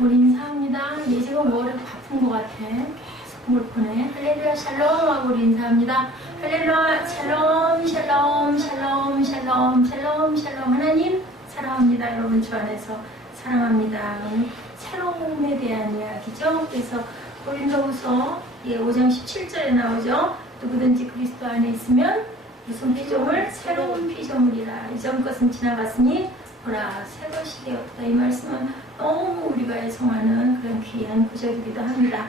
우리 인사합니다. 예, 지금 머리가 바쁜 것 같아. 계속 물보네. 할렐루야 샬롬 하고 우리 인사합니다. 할렐루야 샬롬 샬롬 샬롬 샬롬 샬롬 샬롬. 하나님 사랑합니다. 여러분 주 안에서 사랑합니다. 새로움에 대한 이야기죠. 그래서 고린도후서 5장 17절에 나오죠. 누구든지 그리스도 안에 있으면 무슨 피조물? 새로운 피조물이라. 이전 것은 지나갔으니 보라 새 것이 되었다. 이 말씀은 너무 우리가 애송하는 그런 귀한 구절이기도 합니다.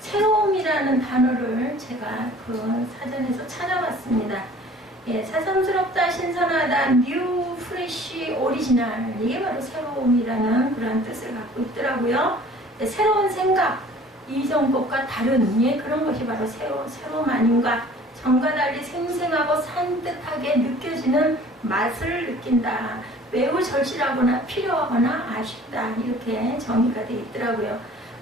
새로움이라는 단어를 제가 그 사전에서 찾아봤습니다. 예, 새삼스럽다, 신선하다, 뉴, 프레쉬, 오리지널. 이게 바로 새로움이라는 그런 뜻을 갖고 있더라고요. 예, 새로운 생각, 이전 것과 다른 그런 것이 바로 새로움 아닌가. 전과 달리 생생하고 산뜻하게 느껴지는 맛을 느낀다. 매우 절실하거나 필요하거나 아쉽다. 이렇게 정의가 되어 있더라고요.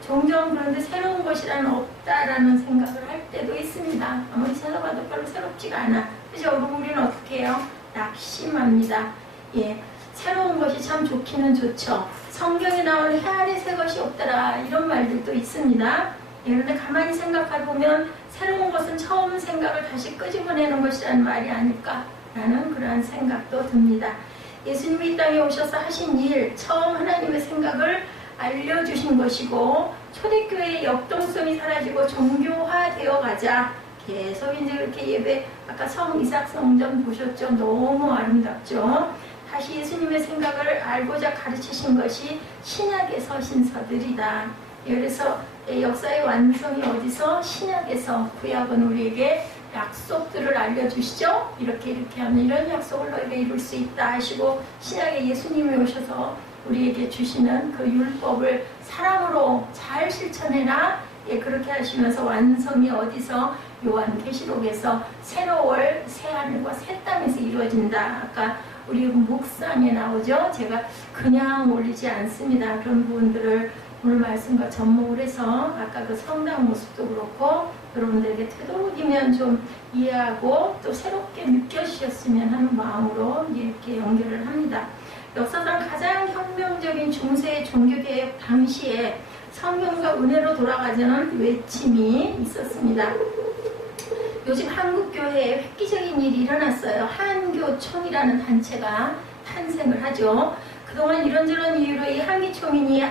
종종 그런데 새로운 것이란 없다라는 생각을 할 때도 있습니다. 아무리 찾아봐도 별로 새롭지가 않아. 그죠? 우리는 어떻게 해요? 낙심합니다. 예, 새로운 것이 참 좋기는 좋죠. 성경에 나오는 해 아래 새 것이 없더라. 이런 말들도 있습니다. 예, 그런데 가만히 생각해 보면 새로운 것은 처음 생각을 다시 끄집어내는 것이라는 말이 아닐까라는 그러한 생각도 듭니다. 예수님이 이 땅에 오셔서 하신 일, 처음 하나님의 생각을 알려주신 것이고 초대교회의 역동성이 사라지고 종교화되어 가자 계속 이제 그렇게 예배, 아까 이삭 성전 보셨죠? 너무 아름답죠? 다시 예수님의 생각을 알고자 가르치신 것이 신약의 서신서들이다. 그래서 역사의 완성이 어디서? 신약에서. 구약은 우리에게 약속들을 알려주시죠. 이렇게 하면 이런 약속을 너희가 이룰 수 있다 하시고, 신약에 예수님이 오셔서 우리에게 주시는 그 율법을 사랑으로 잘 실천해라. 예, 그렇게 하시면서 완성이 어디서? 요한계시록에서 새로울 새하늘과 새 땅에서 이루어진다. 아까 우리 묵상에 나오죠. 제가 그냥 올리지 않습니다. 그런 부분들을 오늘 말씀과 접목을 해서 아까 그 성당 모습도 그렇고 여러분들에게 되도록이면 좀 이해하고 또 새롭게 느껴지셨으면 하는 마음으로 이렇게 연결을 합니다. 역사상 가장 혁명적인 중세 종교개혁 당시에 성경과 은혜로 돌아가자는 외침이 있었습니다. 요즘 한국교회에 획기적인 일이 일어났어요. 한교총이라는 단체가 탄생을 하죠. 그동안 이런저런 이유로 이 한기총인이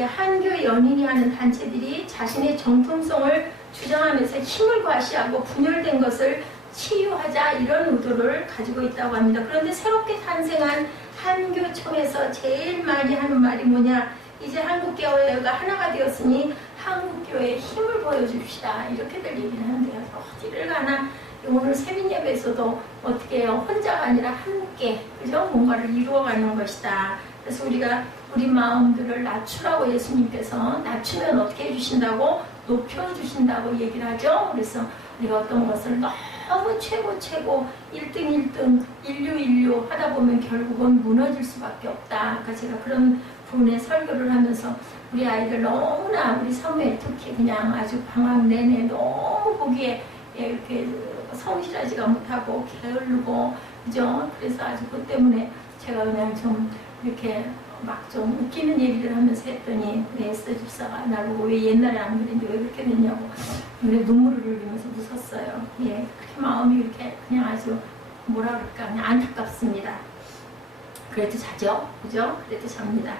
한교 연인이 하는 단체들이 자신의 정통성을 주장하면서 힘을 과시하고 분열된 것을 치유하자 이런 의도를 가지고 있다고 합니다. 그런데 새롭게 탄생한 한교총에서 제일 많이 하는 말이 뭐냐? 이제 한국교회가 하나가 되었으니 한국교회의 힘을 보여줍시다. 이렇게들 얘기를 하는데요. 어디를 가나 오늘 세민 예배에서도 어떻게 해요? 혼자가 아니라 함께, 그죠? 뭔가를 이루어가는 것이다. 그래서 우리가 우리 마음들을 낮추라고 예수님께서 낮추면 어떻게 해주신다고? 높여주신다고 얘기를 하죠. 그래서 우리가 어떤 것을 너무 최고 1등 인류 하다 보면 결국은 무너질 수밖에 없다. 아까 제가 그런 부분에 설교를 하면서 우리 아이들 너무나 우리 사무엘 특히 그냥 아주 방학 내내 너무 보기에 이렇게 성실하지가 못하고 게으르고 그죠? 그래서 아주 그 때문에 제가 그냥 좀 이렇게 막 좀 웃기는 얘기를 하면서 했더니 에스더 집사가 나보고 왜 옛날에 안 그랬는데 왜 그렇게 됐냐고 눈에 눈물을 흘리면서 웃었어요. 예, 그렇게 마음이 이렇게 그냥 아주 뭐라 그럴까 그냥 안타깝습니다. 그래도 자죠, 그죠? 그래도 잡니다.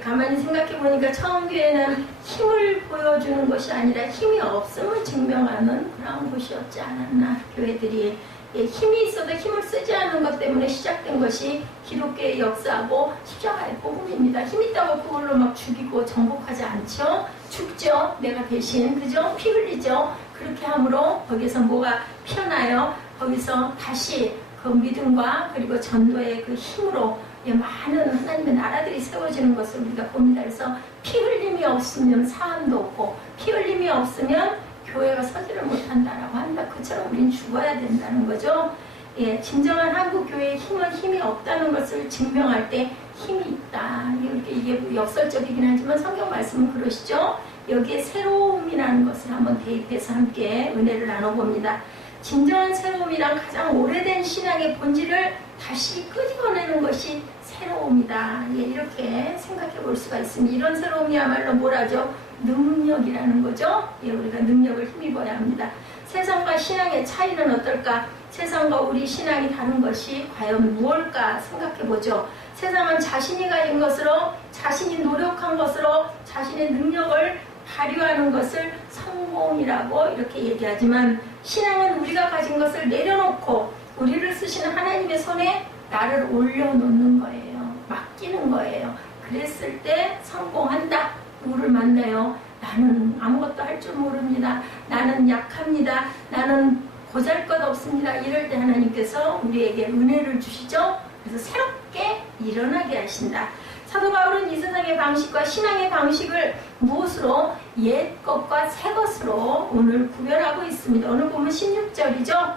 가만히 생각해 보니까 처음 교회는 힘을 보여주는 것이 아니라 힘이 없음을 증명하는 그런 곳이었지 않았나. 교회들이 힘이 있어도 힘을 쓰지 않는 것 때문에 시작된 것이 기독교의 역사하고 십자가의 복음입니다. 힘 있다고 그걸로 막 죽이고 정복하지 않죠. 죽죠. 내가 대신, 그죠? 피 흘리죠. 그렇게 함으로 거기서 뭐가 피어나요? 거기서 다시 그 믿음과 그리고 전도의 그 힘으로 많은 하나님의 나라들이 세워지는 것을 우리가 봅니다. 그래서 피 흘림이 없으면 사함도 없고 피 흘림이 없으면 교회가 서지를 못한다라고 한다. 그처럼 우린 죽어야 된다는 거죠. 예, 진정한 한국교회의 힘은 힘이 없다는 것을 증명할 때 힘이 있다. 이게 역설적이긴 하지만 성경 말씀은 그러시죠. 여기에 새로움이라는 것을 한번 대입해서 함께 은혜를 나눠봅니다. 진정한 새로움이란 가장 오래된 신앙의 본질을 다시 끄집어내는 것이 새로움이다. 예, 이렇게 생각해 볼 수가 있습니다. 이런 새로움이야말로 뭐라죠? 능력이라는 거죠. 예, 우리가 능력을 힘입어야 합니다. 세상과 신앙의 차이는 어떨까? 세상과 우리 신앙이 다른 것이 과연 무엇일까 생각해 보죠. 세상은 자신이 가진 것으로, 자신이 노력한 것으로 자신의 능력을 발휘하는 것을 성공이라고 이렇게 얘기하지만, 신앙은 우리가 가진 것을 내려놓고 우리를 쓰시는 하나님의 손에 나를 올려놓는 거예요. 맡기는 거예요. 그랬을 때 성공한다. 누구를 만나요? 나는 아무것도 할 줄 모릅니다. 나는 약합니다. 나는 보잘것없습니다. 이럴 때 하나님께서 우리에게 은혜를 주시죠. 그래서 새롭게 일어나게 하신다. 사도 바울은 이 세상의 방식과 신앙의 방식을 무엇으로? 옛 것과 새 것으로 오늘 구별하고 있습니다. 오늘 보면 16절이죠.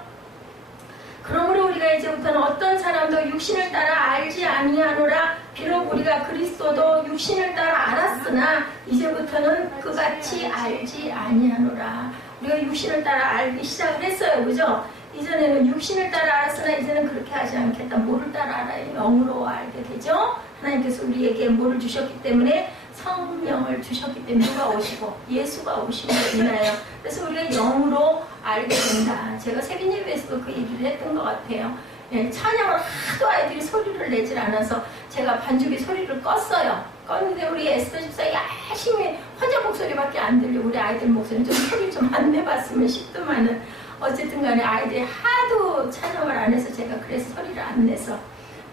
그러므로 우리가 이제부터는 어떤 사람도 육신을 따라 알지 아니하노라. 비록 우리가 그리스도도 육신을 따라 알았으나 이제부터는 그같이 알지 아니하노라. 우리가 육신을 따라 알기 시작을 했어요. 그죠? 이전에는 육신을 따라 알았으나 이제는 그렇게 하지 않겠다. 뭐를 따라 알아요? 영으로 알게 되죠. 하나님께서 우리에게 뭐를 주셨기 때문에? 성령을 주셨기 때문에 누가 오시고 예수가 오심으로 인하여. 그래서 우리가 영으로 알게 된다. 제가 새벽 예배에서도 그 얘기를 했던 것 같아요. 예, 찬양을 하도 아이들이 소리를 내질 않아서 제가 반주기 소리를 껐어요. 껐는데 우리 에스더 집사 열심히 혼자 목소리밖에 안 들리고 우리 아이들 목소리는 좀 소리 좀 안 내봤으면 싶더만은 어쨌든 간에 아이들이 하도 찬양을 안 해서 제가 그래서 소리를 안 내서,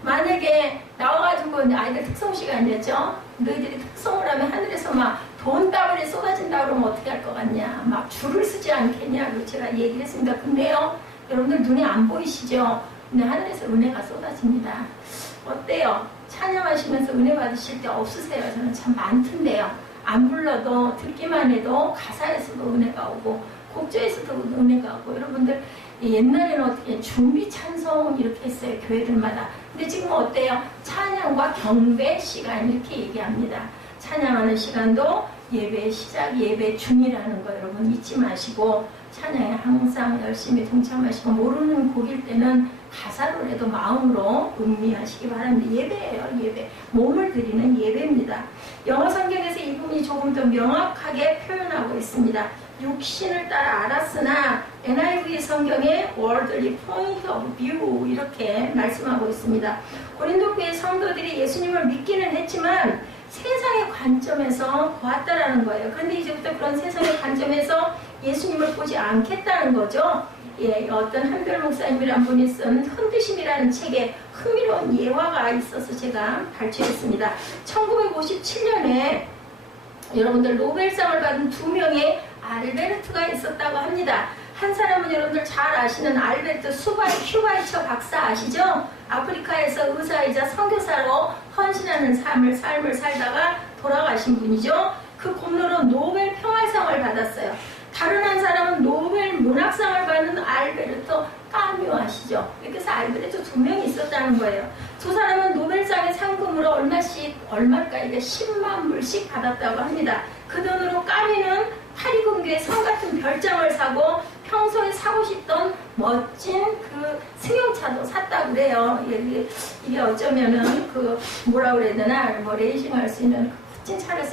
만약에 나와가지고 아이들 특송 시간이었죠. 너희들이 특송을 하면 하늘에서 막 돈다발이 쏟아진다 그러면 어떻게 할 것 같냐, 막 줄을 쓰지 않겠냐고 제가 얘기를 했습니다. 근데요, 여러분들 눈에 안 보이시죠? 근데 하늘에서 은혜가 쏟아집니다. 어때요? 찬양하시면서 은혜 받으실 때 없으세요? 저는 참 많던데요. 안 불러도 듣기만 해도 가사에서도 은혜가 오고 곡조에서도 은혜가 오고. 여러분들 옛날에는 어떻게 준비 찬송 이렇게 했어요, 교회들마다. 근데 지금 어때요? 찬양과 경배 시간 이렇게 얘기합니다. 찬양하는 시간도 예배 시작, 예배 중이라는 거 여러분 잊지 마시고 찬양에 항상 열심히 동참하시고, 모르는 곡일 때는 가사로라도 마음으로 음미하시기 바랍니다. 예배예요, 예배. 몸을 드리는 예배입니다. 영어 성경에서 이 부분이 조금 더 명확하게 표현하고 있습니다. 육신을 따라 알았으나 NIV 성경의 worldly point of view 이렇게 말씀하고 있습니다. 고린도 교회 성도들이 예수님을 믿기는 했지만 세상의 관점에서 보았다라는 거예요. 그런데 이제부터 그런 세상의 관점에서 예수님을 보지 않겠다는 거죠. 예, 어떤 한별 목사님이란 분이 쓴 흔드심이라는 책에 흥미로운 예화가 있어서 제가 발췌했습니다. 1957년에 여러분들 노벨상을 받은 2명의 알베르트가 있었다고 합니다. 한 사람은 여러분들 잘 아시는 알베르트 휴바이처 박사 아시죠? 아프리카에서 의사이자 선교사로 헌신하는 삶을 살다가 돌아가신 분이죠. 그 공로로 노벨 평화상을 받았어요. 다른 한 사람은 노벨 문학상을 받는 알베르트 까뮤 아시죠? 그래서 알베르트 2명이 있었다는 거예요. 두 사람은 노벨상의 상금으로 얼마일까? 이게 10만 불씩 받았다고 합니다. 그 돈으로 까뮤는 파리공교에 성 같은 별장을 사고 평소에 사고 싶던 멋진 그 승용차도 샀다고 그래요. 이게 어쩌면은 그 뭐라 그래야 되나, 뭐 레이싱할 수 있는 멋진 차를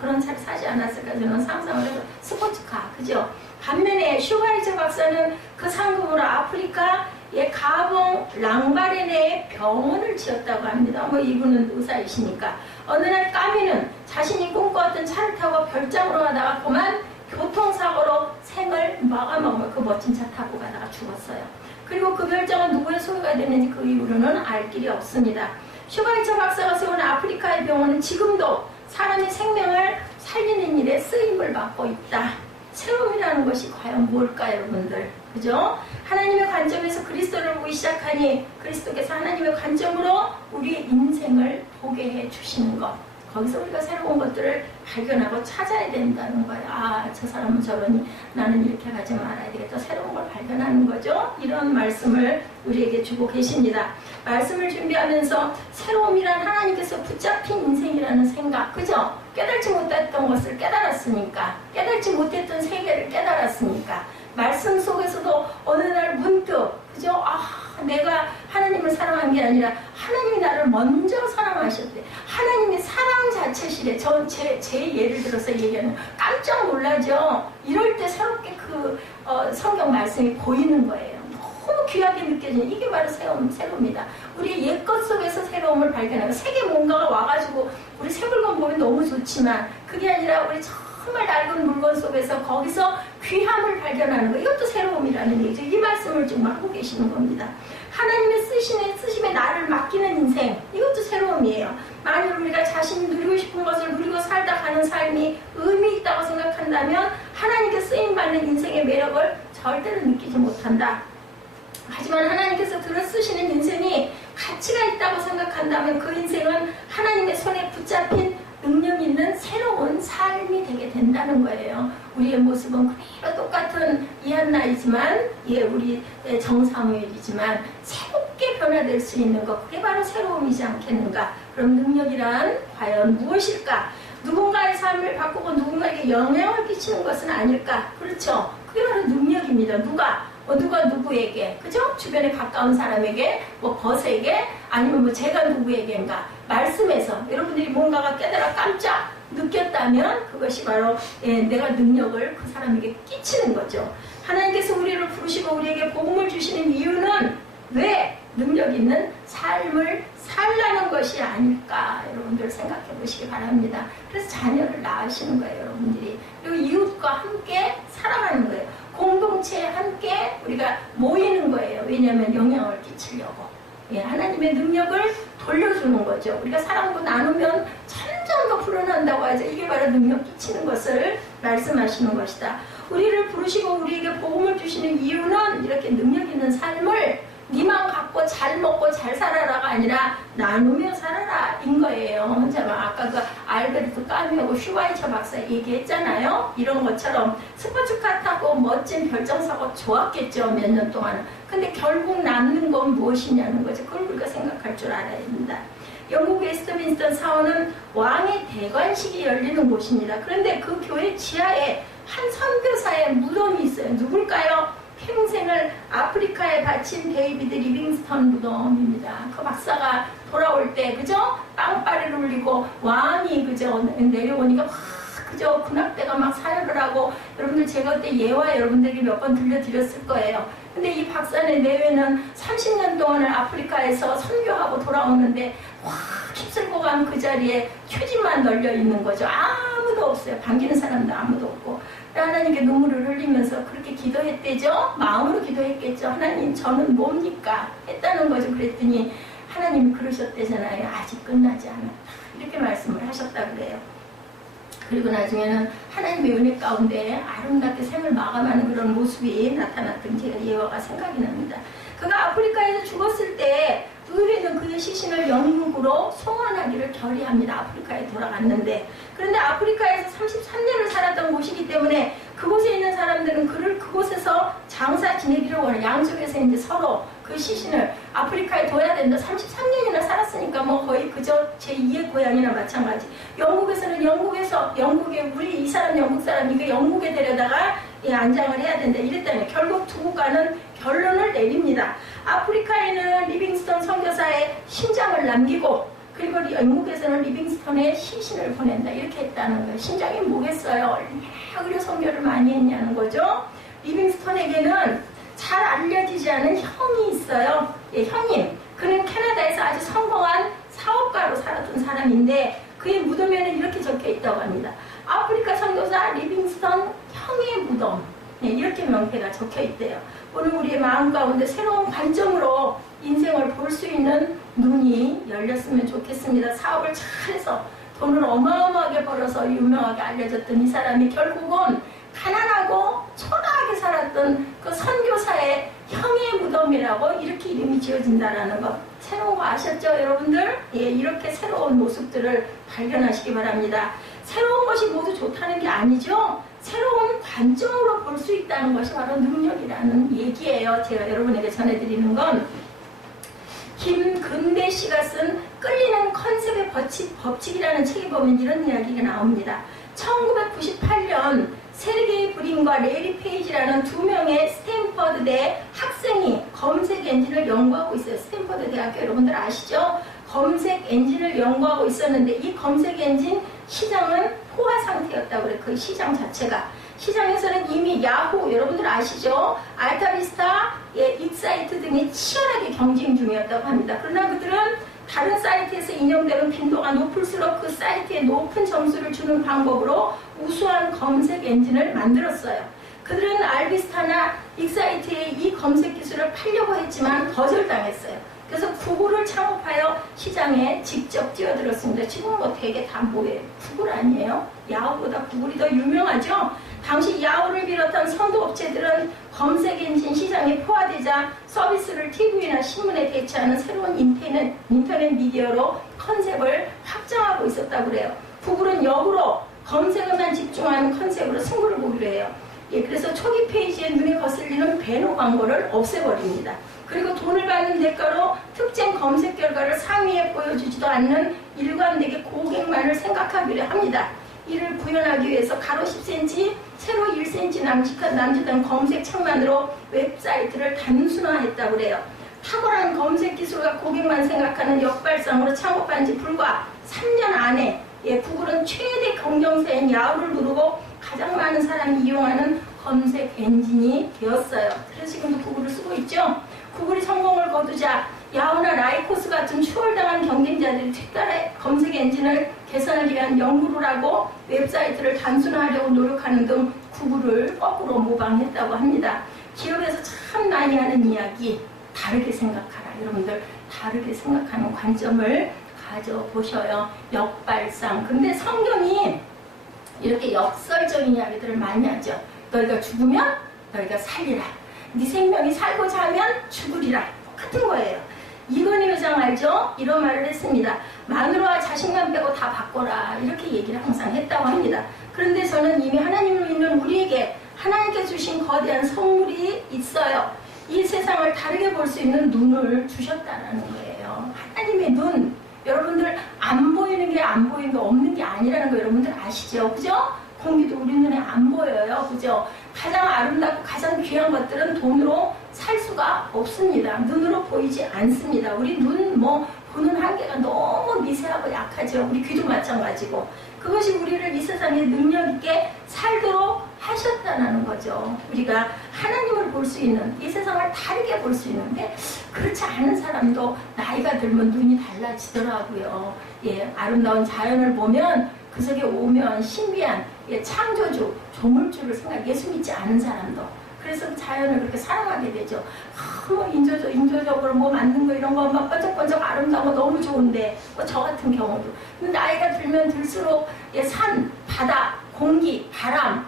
그런 차를 사지 않았을까 저는 상상을 해서. 스포츠카, 그죠? 반면에 슈바이처 박사는 그 상금으로 아프리카의 가봉 랑바레네에 병원을 지었다고 합니다. 뭐 이분은 의사이시니까. 어느 날 까미는 자신이 꿈꿔왔던 차를 타고 별장으로 가다가 그만 교통사고로 생을 마감하고 그 멋진 차 타고 가다가 죽었어요. 그리고 그 별장은 누구의 소유가 됐는지 그 이후로는 알 길이 없습니다. 슈바이처 박사가 세운 아프리카의 병원은 지금도 사람의 생명을 살리는 일에 쓰임을 받고 있다. 새로움이라는 것이 과연 뭘까요, 여러분들? 그죠? 하나님의 관점에서 그리스도를 보기 시작하니 그리스도께서 하나님의 관점으로 우리의 인생을 보게 해주시는 것. 거기서 우리가 새로운 것들을 발견하고 찾아야 된다는 거예요. 아, 저 사람은 저러니 나는 이렇게 가지 말아야 되겠다. 새로운 걸 발견하는 거죠. 이런 말씀을 우리에게 주고 계십니다. 말씀을 준비하면서 새로움이란 하나님께서 붙잡힌 인생이라는 생각, 그죠? 깨달지 못했던 것을 깨달았으니까, 깨달지 못했던 세계를 깨달았으니까, 말씀 속에서도 어느 날 문득, 그죠? 아, 내가 하나님을 사랑한 게 아니라 하나님이 나를 먼저 사랑하셨대. 하나님의 사랑 자체시래. 제 예를 들어서 얘기하는 깜짝 놀라죠. 이럴 때 새롭게 그 성경 말씀이 보이는 거예요. 너무 귀하게 느껴지는 이게 바로 새로움이다. 우리 옛것 속에서 새로움을 발견하고 새게 뭔가가 와가지고 우리 새 물건 보면 너무 좋지만 그게 아니라 우리 정말 낡은 물건 속에서 거기서 귀함을 발견하는 거, 이것도 새로움이라는 얘기죠. 이 말씀을 지금 하고 계시는 겁니다. 하나님의 쓰심에 나를 맡기는 인생, 이것도 새로움이에요. 만일 우리가 자신이 누리고 싶은 것을 누리고 살다 가는 삶이 의미 있다고 생각한다면 하나님께 쓰임받는 인생의 매력을 절대로 느끼지 못한다. 하지만 하나님께서 들어 쓰시는 인생이 가치가 있다고 생각한다면 그 인생은 하나님의 손에 붙잡힌 능력 있는 새로운 삶이 되게 된다는 거예요. 우리의 모습은 그대로 똑같은 이한나이지만, 우리 정사무엘이지만 새롭게 변화될 수 있는 것, 그게 바로 새로움이지 않겠는가? 그럼 능력이란 과연 무엇일까? 누군가의 삶을 바꾸고 누군가에게 영향을 끼치는 것은 아닐까? 그렇죠? 그게 바로 능력입니다. 누가 누구에게, 그죠? 주변에 가까운 사람에게, 벗에게, 아니면 제가 누구에게인가? 말씀에서 여러분들이 뭔가가 깨달아 깜짝 느꼈다면 그것이 바로 내가 능력을 그 사람에게 끼치는 거죠. 하나님께서 우리를 부르시고 우리에게 복음을 주시는 이유는 왜 능력 있는 삶을 살라는 것이 아닐까, 여러분들 생각해 보시기 바랍니다. 그래서 자녀를 낳으시는 거예요, 여러분들이. 그리고 이웃과 함께 살아가는 거예요. 공동체에 함께 우리가 모이는 거예요. 왜냐하면 영향을 끼치려고. 하나님의 능력을 돌려주는 거죠. 우리가 사랑도 나누면 점점 더 불어난다고 하죠. 이게 바로 능력 끼치는 것을 말씀하시는 것이다. 우리를 부르시고 우리에게 복음을 주시는 이유는 이렇게 능력 있는 삶을 니만 갖고 잘 먹고 잘 살아라가 아니라 나누며 살아라 인 거예요. 혼자만. 아까 그 알베르트 까미하고 슈바이처 박사 얘기했잖아요. 이런 것처럼 스포츠카 타고 멋진 별장사고 좋았겠죠, 몇 년 동안. 근데 결국 남는 건 무엇이냐는 거죠. 그걸 우리가 생각할 줄 알아야 된다. 영국 웨스트민스터 사원은 왕의 대관식이 열리는 곳입니다. 그런데 그 교회 지하에 한 선교사의 무덤이 있어요. 누굴까요? 평생을 아프리카에 바친 데이비드 리빙스턴 무덤입니다. 그 박사가 돌아올 때, 그죠? 빵빠리를 울리고 왕이, 그죠? 내려오니까 그죠? 군악대가 막 사역을 하고, 여러분들 제가 그때 예화 여러분들이 몇 번 들려드렸을 거예요. 근데 이 박사의 내외는 30년 동안을 아프리카에서 선교하고 돌아오는데 힘쓸고 간 그 자리에 휴지만 널려 있는 거죠. 아무도 없어요. 반기는 사람도 아무도 없고. 하나님께 눈물을 흘리면서 그렇게 기도했대죠. 마음으로 기도했겠죠. 하나님, 저는 뭡니까? 했다는 거죠. 그랬더니 하나님이 그러셨대잖아요. 아직 끝나지 않았다. 이렇게 말씀을 하셨다 그래요. 그리고 나중에는 하나님의 은혜 가운데 아름답게 생을 마감하는 그런 모습이 나타났던 제가 예화가 생각이 납니다. 그가 아프리카에서 죽었을 때 의뢰는 그의 시신을 영국으로 송환하기를 결의합니다. 아프리카에 돌아갔는데, 그런데 아프리카에서 33년을 살았던 곳이기 때문에 그곳에 있는 사람들은 그를 그곳에서 장사 지내기를 원해. 양쪽에서 이제 서로 그 시신을 아프리카에 둬야 된다. 33년이나 살았으니까 뭐 거의 그저 제2의 고향이나 마찬가지. 영국에서는 영국에 우리 이 사람 영국 사람 이거 영국에 데려다가 안장을 해야 된다. 이랬다면 결국 두 국가는 결론을 내립니다. 아프리카에는 리빙스턴 선교사의 신장을 남기고, 그리고 영국에서는 리빙스턴의 시신을 보낸다. 이렇게 했다는 거예요. 신장이 뭐겠어요? 얼마나 그려 선교를 많이 했냐는 거죠. 리빙스턴에게는 잘 알려지지 않은 형이 있어요. 형님. 그는 캐나다에서 아주 성공한 사업가로 살았던 사람인데 그의 무덤에는 이렇게 적혀 있다고 합니다. 아프리카 선교사 리빙스턴 형의 무덤. 이렇게 명패가 적혀 있대요. 오늘 우리의 마음 가운데 새로운 관점으로 인생을 볼 수 있는 눈이 열렸으면 좋겠습니다. 사업을 잘해서 돈을 어마어마하게 벌어서 유명하게 알려졌던 이 사람이 결국은 가난하고 초라하게 살았던 그 선교사의 형의 무덤이라고 이렇게 이름이 지어진다는 것. 새로운 거 아셨죠, 여러분들? 이렇게 새로운 모습들을 발견하시기 바랍니다. 새로운 것이 모두 좋다는 게 아니죠. 새로운 관점으로 볼 수 있다는 것이 바로 능력이라는 얘기예요. 제가 여러분에게 전해드리는 건 김근대 씨가 쓴 끌리는 컨셉의 법칙이라는 책에 보면 이런 이야기가 나옵니다. 1998년 세르게이 브린과 레리 페이지라는 두 명의 스탠퍼드대 학생이 검색 엔진을 연구하고 있어요. 스탠퍼드 대학교 여러분들 아시죠? 검색 엔진을 연구하고 있었는데 이 검색 엔진 시장은 포화 상태였다고 그래요. 그 시장 자체가. 시장에서는 이미 야후 여러분들 아시죠? 알타비스타, 익사이트 등이 치열하게 경쟁 중이었다고 합니다. 그러나 그들은 다른 사이트에서 인용되는 빈도가 높을수록 그 사이트에 높은 점수를 주는 방법으로 우수한 검색 엔진을 만들었어요. 그들은 알비스타나 익사이트에 이 검색 기술을 팔려고 했지만 거절당했어요. 그래서 구글을 창업하여 시장에 직접 뛰어들었습니다. 지금 뭐 되게 다 뭐예요? 구글 아니에요? 야후보다 구글이 더 유명하죠? 당시 야후를 비롯한 선도업체들은 검색 엔진 시장에 포화되자 서비스를 TV나 신문에 대체하는 새로운 인터넷 미디어로 컨셉을 확장하고 있었다고 그래요. 구글은 역으로 검색에만 집중하는 컨셉으로 승부를 보기로 해요. 그래서 초기 페이지에 눈에 거슬리는 배너 광고를 없애버립니다. 그리고 돈을 받는 대가로 특정 검색 결과를 상위에 보여주지도 않는 일관되게 고객만을 생각하기로 합니다. 이를 구현하기 위해서 가로 10cm, 세로 1cm 남짓한 검색 창만으로 웹사이트를 단순화했다고 그래요. 탁월한 검색 기술과 고객만 생각하는 역발상으로 창업한 지 불과 3년 안에 구글은 최대 경쟁사인 야후를 누르고 가장 많은 사람이 이용하는 검색 엔진이 되었어요. 그래서 지금도 구글을 쓰고 있죠. 구글이 성공을 거두자 야후나 라이코스 같은 추월당한 경쟁자들이 특별히 검색 엔진을 개선하기 위한 연구를 하고 웹사이트를 단순화하려고 노력하는 등 구글을 거꾸로 모방했다고 합니다. 기업에서 참 많이 하는 이야기, 다르게 생각하라. 여러분들 다르게 생각하는 관점을 가져보셔요. 역발상. 근데 성경이 이렇게 역설적인 이야기들을 많이 하죠. 너희가 죽으면 너희가 살리라. 네 생명이 살고자 하면 죽으리라. 똑같은 거예요. 이건희 회장 알죠? 이런 말을 했습니다. 마누라와 자신감 빼고 다 바꿔라. 이렇게 얘기를 항상 했다고 합니다. 그런데 저는 이미 하나님을 믿는 우리에게 하나님께 주신 거대한 선물이 있어요. 이 세상을 다르게 볼 수 있는 눈을 주셨다는 거예요. 하나님의 눈. 여러분들 안 보이는 게 안 보이는 게 없는 게 아니라는 거 여러분들 아시죠? 그죠? 공기도 우리 눈에 안 보여요. 그죠? 가장 아름답고 가장 귀한 것들은 돈으로 살 수가 없습니다. 눈으로 보이지 않습니다. 우리 눈 보는 한계가 너무 미세하고 약하죠. 우리 귀도 마찬가지고. 그것이 우리를 이 세상에 능력 있게 살도록 하셨다는 거죠. 우리가 하나님을 볼 수 있는, 이 세상을 다르게 볼 수 있는데 그렇지 않은 사람도 나이가 들면 눈이 달라지더라고요. 아름다운 자연을 보면 그 속에 오면 신비한 창조주, 조물주를 예수 믿지 않은 사람도 그래서 자연을 그렇게 사랑하게 되죠. 인조적으로 만든 거 이런 거 막 번쩍번쩍 아름다운 거 너무 좋은데 저 같은 경우도 근데 나이가 들면 들수록 산, 바다, 공기, 바람,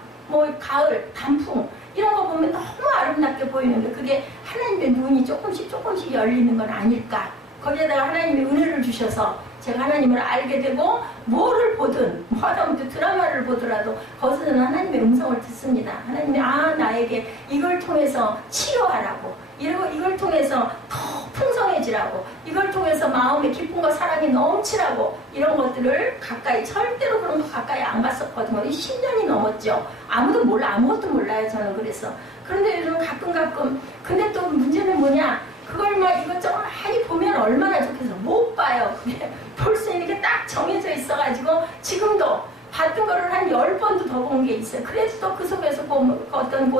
가을, 단풍 이런 거 보면 너무 아름답게 보이는데 그게 하나님의 눈이 조금씩 열리는 건 아닐까. 거기에다가 하나님의 은혜를 주셔서 제가 하나님을 알게 되고 뭐를 보든 하다못해 드라마를 보더라도 거기서는 하나님의 음성을 듣습니다. 하나님이 나에게 이걸 통해서 치료하라고 이러고 이걸 통해서 더 풍성해지라고 이걸 통해서 마음의 기쁨과 사랑이 넘치라고 이런 것들을 절대로 그런 거 가까이 안 갔었거든요. 10년이 넘었죠. 아무것도 몰라요. 저는 그래서. 그런데 요즘 가끔 근데 또 문제는 뭐냐, 그걸 막 이것저것 많이 보면 얼마나 좋겠어. 못 봐요. 그게 볼 수 있는 게 딱 정해져 있어가지고 지금도 봤던 거를 한 10번도 더 본 게 있어요. 그래도 또 그 속에서 어떤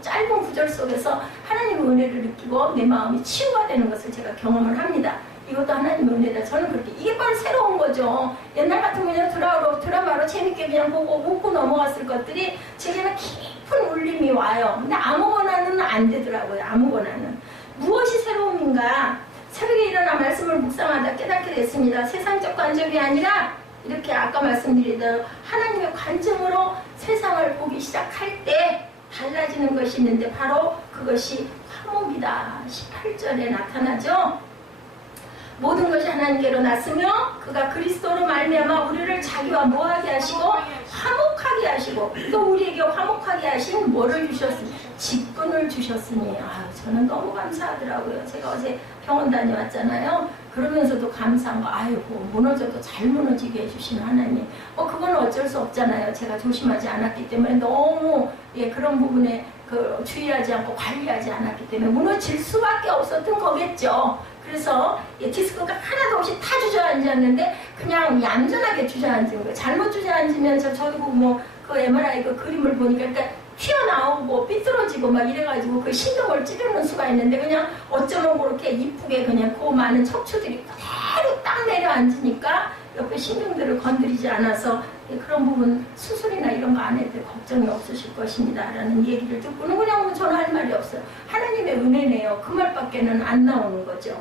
짧은 구절 속에서 하나님의 은혜를 느끼고 내 마음이 치유가 되는 것을 제가 경험을 합니다. 이것도 하나님의 은혜다. 저는 그렇게. 이게 바로 새로운 거죠. 옛날 같으면 그냥 드라마로 재밌게 그냥 보고 웃고 넘어갔을 것들이 제게는 깊은 울림이 와요. 근데 아무거나는 안 되더라고요. 아무거나는. 무엇이 새로움인가? 새벽에 일어나 말씀을 묵상하다 깨닫게 됐습니다. 세상적 관점이 아니라 이렇게 아까 말씀드린 하나님의 관점으로 세상을 보기 시작할 때 달라지는 것이 있는데 바로 그것이 화목이다. 18절에 나타나죠. 모든 것이 하나님께로 났으며 그가 그리스도로 말미암아 우리를 자기와 뭐하게 하시고 화목하게 하시고 또 우리에게 화목하게 하신 뭐를 주셨으니 직분을 주셨으니 저는 너무 감사하더라고요. 제가 어제 병원 다녀왔잖아요. 그러면서도 감사한 거, 아이고 무너져도 잘 무너지게 해주시는 하나님. 그건 어쩔 수 없잖아요. 제가 조심하지 않았기 때문에 너무 그런 부분에 주의하지 않고 관리하지 않았기 때문에 무너질 수밖에 없었던 거겠죠. 그래서 디스크가 하나도 없이 다 주저앉았는데 그냥 얌전하게 주저앉은 거예요. 잘못 주저앉으면 저희 보고 그 MRI 그 그림을 보니까 그러니까 튀어나오고 삐뚤어지고 막 이래가지고 그 신경을 찌르는 수가 있는데 그냥 어쩌면 그렇게 이쁘게 그냥 그 많은 척추들이 그대로 딱 내려앉으니까 옆에 신경들을 건드리지 않아서 그런 부분 수술이나 이런 거 안 해도 걱정이 없으실 것입니다 라는 얘기를 듣고는 그냥 저는 할 말이 없어요. 하나님의 은혜네요. 그 말밖에는 안 나오는 거죠.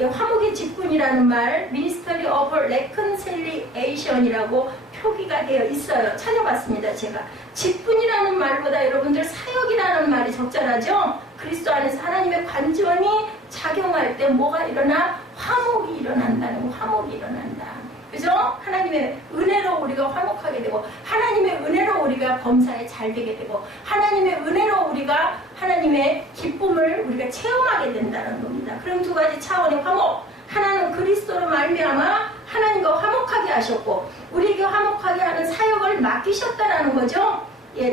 화목의 직분이라는 말 Ministry of Reconciliation이라고 표기가 되어 있어요. 찾아봤습니다. 제가 직분이라는 말보다 여러분들 사역이라는 말이 적절하죠. 그리스도 안에서 하나님의 관전이 작용할 때 뭐가 일어나? 화목이 일어난다는 거. 화목이 일어난다. 그죠? 하나님의 은혜로 우리가 화목하게 되고 하나님의 은혜로 우리가 범사에 잘 되게 되고 하나님의 은혜로 우리가 하나님의 기쁨을 우리가 체험하게 된다는 겁니다. 그럼 두 가지 차원의 화목. 하나는 그리스도로 말미암아 하나님과 화목하게 하셨고 우리에게 화목하게 하는 사역을 맡기셨다라는 거죠.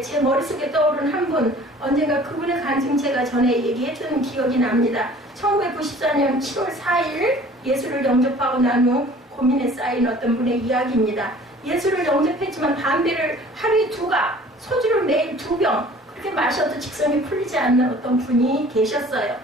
제 머릿속에 떠오른 한 분, 언젠가 그분의 간증 제가 전에 얘기했던 기억이 납니다. 1994년 7월 4일 예수를 영접하고 난 후 고민에 쌓인 어떤 분의 이야기입니다. 예수를 영접했지만 담배를 하루에 2갑, 소주를 매일 2병 그렇게 마셔도 직성이 풀리지 않는 어떤 분이 계셨어요.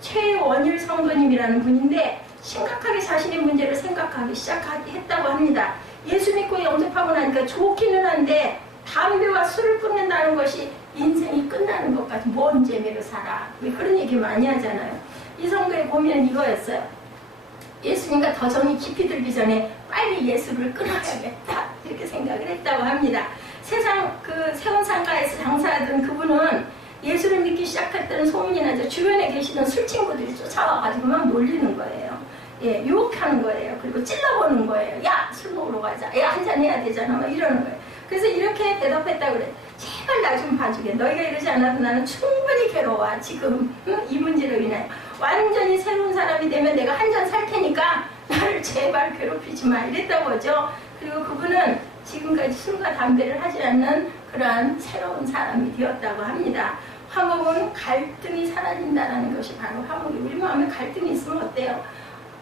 최원일 성도님이라는 분인데 심각하게 자신의 문제를 생각하기 시작했다고 합니다. 예수 믿고 영접하고 나니까 좋기는 한데 담배와 술을 끊는다는 것이 인생이 끝나는 것 같은 뭔 재미로 살아. 왜 그런 얘기 많이 하잖아요. 이 성도의 고민은 이거였어요. 예수님과 더 정이 깊이 들기 전에 빨리 예수를 끊어야겠다 이렇게 생각을 했다고 합니다. 세상 세원상가에서 장사하던 그분은 예수를 믿기 시작했다는 소문이 나죠. 주변에 계시던 술 친구들이 쫓아와가지고 막 놀리는 거예요. 유혹하는 거예요. 그리고 찔러보는 거예요. 야, 술 먹으러 가자. 야, 한잔 해야 되잖아. 막 이러는 거예요. 그래서 이렇게 대답했다고 그래. 제발 나 좀 봐주게. 너희가 이러지 않아도 나는 충분히 괴로워. 지금 이 문제로 인하여. 완전히 새로운 사람이 되면 내가 한 잔 살 테니까 나를 제발 괴롭히지 마. 이랬다고 하죠. 그리고 그분은 지금까지 술과 담배를 하지 않는 그러한 새로운 사람이 되었다고 합니다. 화목은 갈등이 사라진다는 것이 바로 화목이. 우리 마음에 갈등이 있으면 어때요?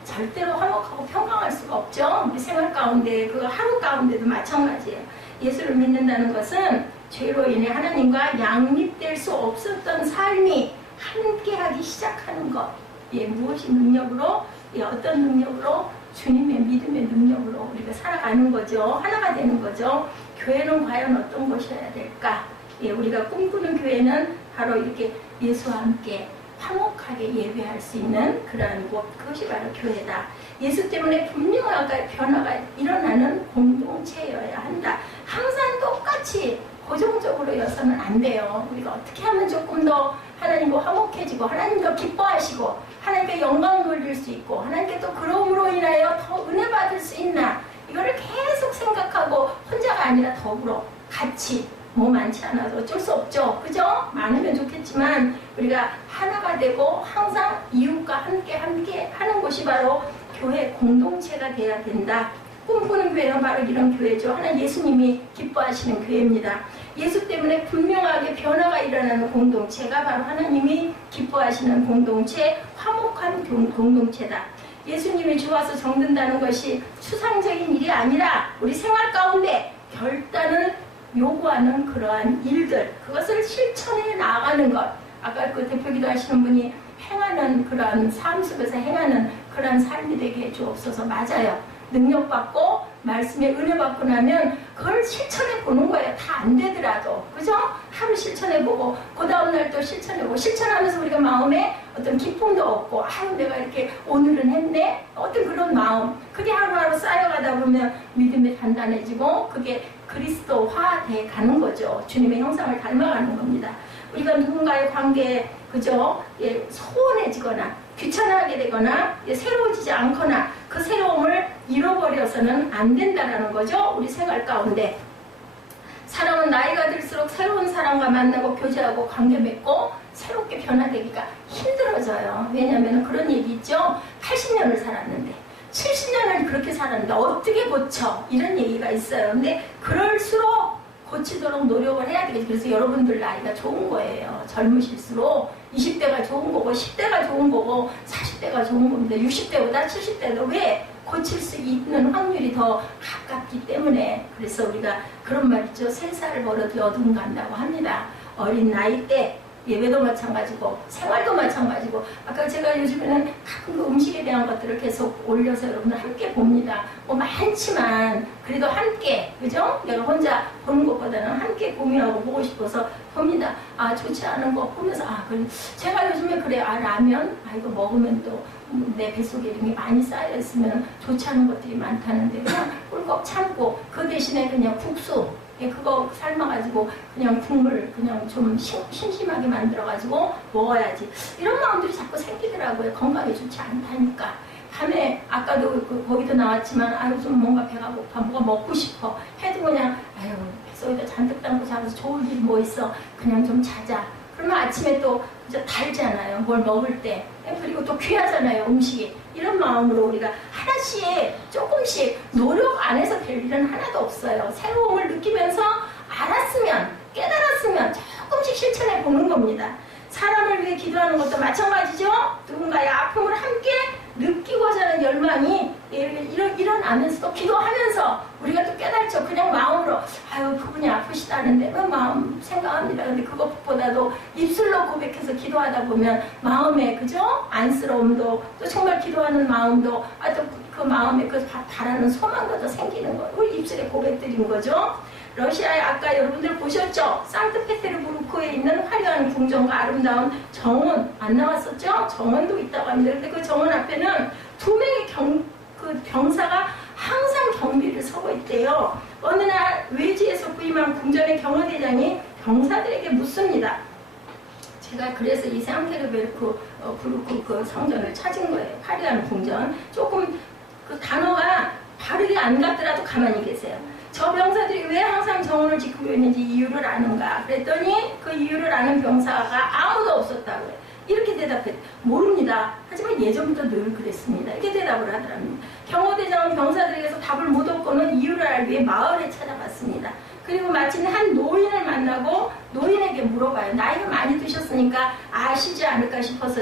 절대로 화목하고 평강할 수가 없죠. 우리 생활 가운데 그 하루 가운데도 마찬가지예요. 예수를 믿는다는 것은 죄로 인해 하나님과 양립될 수 없었던 삶이 함께하기 시작하는 것. 무엇이 능력으로, 어떤 능력으로? 주님의 믿음의 능력으로 우리가 살아가는 거죠. 하나가 되는 거죠. 교회는 과연 어떤 것이어야 될까? 우리가 꿈꾸는 교회는 바로 이렇게 예수와 함께 화목하게 예배할 수 있는 그러한 곳, 그것이 바로 교회다. 예수 때문에 분명하게 변화가 일어나는 공동체여야 한다. 항상 똑같이 고정적으로여서는 안 돼요. 우리가 어떻게 하면 조금 더 하나님과 화목해지고 하나님과 기뻐하시고 하나님께 영광을 돌릴 수 있고 하나님께 또 그러므로 인하여 더 은혜 받을 수 있나, 이거를 계속 생각하고 혼자가 아니라 더불어 같이, 많지 않아도 어쩔 수 없죠. 그죠? 많으면 좋겠지만 우리가 하나가 되고 항상 이웃과 함께 하는 곳이 바로 교회 공동체가 돼야 된다. 꿈꾸는 교회는 바로 이런 교회죠. 하나 예수님이 기뻐하시는 교회입니다. 예수 때문에 분명하게 변화가 일어나는 공동체가 바로 하나님이 기뻐하시는 공동체, 화목한 공동체다. 예수님이 좋아서 정든다는 것이 추상적인 일이 아니라 우리 생활 가운데 결단을 요구하는 그러한 일들, 그것을 실천해 나가는 것. 아까 그 대표기도 하시는 분이 행하는 그러한 삶 속에서 행하는 그러한 삶이 되게 해주옵소서. 맞아요. 능력받고 말씀에 은혜 받고 나면 그걸 실천해 보는 거예요. 다 안 되더라도. 그죠? 하루 실천해보고 그 다음날 또 실천해보고 실천하면서 우리가 마음에 어떤 기쁨도 얻고 아유 내가 이렇게 오늘은 했네? 어떤 그런 마음. 그게 하루하루 쌓여가다 보면 믿음이 단단해지고 그게 그리스도화돼 가는 거죠. 주님의 형상을 닮아가는 겁니다. 우리가 누군가의 관계에 그죠? 소원해지거나 귀찮아하게 되거나 새로워지지 않거나 그 새로움을 잃어버려서는 안 된다는 거죠. 우리 생활 가운데. 사람은 나이가 들수록 새로운 사람과 만나고 교제하고 관계 맺고 새롭게 변화되기가 힘들어져요. 왜냐하면 그런 얘기 있죠. 80년을 살았는데 70년을 그렇게 살았는데 어떻게 고쳐? 이런 얘기가 있어요. 근데 그럴수록 고치도록 노력을 해야 되겠죠. 그래서 여러분들 나이가 좋은 거예요. 젊으실수록 20대가 좋은 거고 10대가 좋은 거고 40대가 좋은 겁니다. 60대보다 70대도 왜 고칠 수 있는 확률이 더 가깝기 때문에. 그래서 우리가 그런 말 있죠. 3살 벌어도 여든 간다고 합니다. 어린 나이 때 예배도 마찬가지고 생활도 마찬가지고, 아까 제가 요즘에는 가끔 그 음식에 대한 것들을 계속 올려서 여러분들 함께 봅니다. 뭐 많지만 그래도 함께, 그죠? 내가 혼자 보는 것보다는 함께 공유하고 보고 싶어서 봅니다. 아, 좋지 않은 거 보면서, 아, 그래. 제가 요즘에 그래, 아, 라면, 아, 이거 먹으면 또 내 뱃속에 이런 게 많이 쌓여있으면 좋지 않은 것들이 많다는데 그냥 꿀꺽 참고 그 대신에 그냥 국수, 그거 삶아가지고 그냥 국물 그냥 좀 심심하게 만들어가지고 먹어야지. 이런 마음들이 자꾸 생기더라고요. 건강에 좋지 않다니까. 밤에 아까도 거기도 나왔지만 아유 좀 뭔가 배가 고파, 뭐가 먹고 싶어 해도 그냥 아유 뱃속에다 잔뜩 담고 자면서 좋을 일 뭐 있어, 그냥 좀 자자. 그러면 아침에 또 이제 달잖아요. 뭘 먹을 때. 그리고 또 귀하잖아요. 음식이. 이런 마음으로 우리가 하나씩 조금씩 노력 안 해서 될 일은 하나도 없어요. 새로움을 느끼면서 알았으면, 깨달았으면 조금씩 실천해 보는 겁니다. 사람을 위해 기도하는 것도 마찬가지죠. 누군가의 아픔을 함께 느끼고자 하는 열망이 일어나면서도 기도하면서 우리가 또 깨달죠. 그냥 마음으로 아유 그분이 아프시다는데 마음 생각합니다. 근데 그것보다도 입술로 고백해서 기도하다 보면 마음에, 그죠? 안쓰러움도 또 정말 기도하는 마음도 또 그 마음에 그 바라는 소망도 더 생기는 거예요. 우리 입술에 고백드린 거죠. 러시아에 아까 여러분들 보셨죠? 상트페테르부르크에 있는 화려한 궁전과 아름다운 정원 안 나왔었죠? 정원도 있다고 합니다. 근데 그 정원 앞에는 2명의 그 병사가 항상 경비를 서고 있대요. 어느 날 외지에서 부임한 궁전의 경호대장이 병사들에게 묻습니다. 제가 그래서 이 상테르베르크 부르크 그 성전을 찾은 거예요. 화려한 궁전. 조금 그 단어가 바르게 안 같더라도 가만히 계세요. 저 병사들이 왜 항상 정원을 지키고 있는지 이유를 아는가? 그랬더니 그 이유를 아는 병사가 아무도 없었다고요. 이렇게 대답했, 모릅니다. 하지만 예전부터 늘 그랬습니다. 이렇게 대답을 하더랍니다. 경호대장은 병사들에게서 답을 못 얻고는 이유를 알기 위해 마을에 찾아갔습니다. 그리고 마침 한 노인을 만나고 노인에게 물어봐요. 나이가 많이 드셨으니까 아시지 않을까 싶어서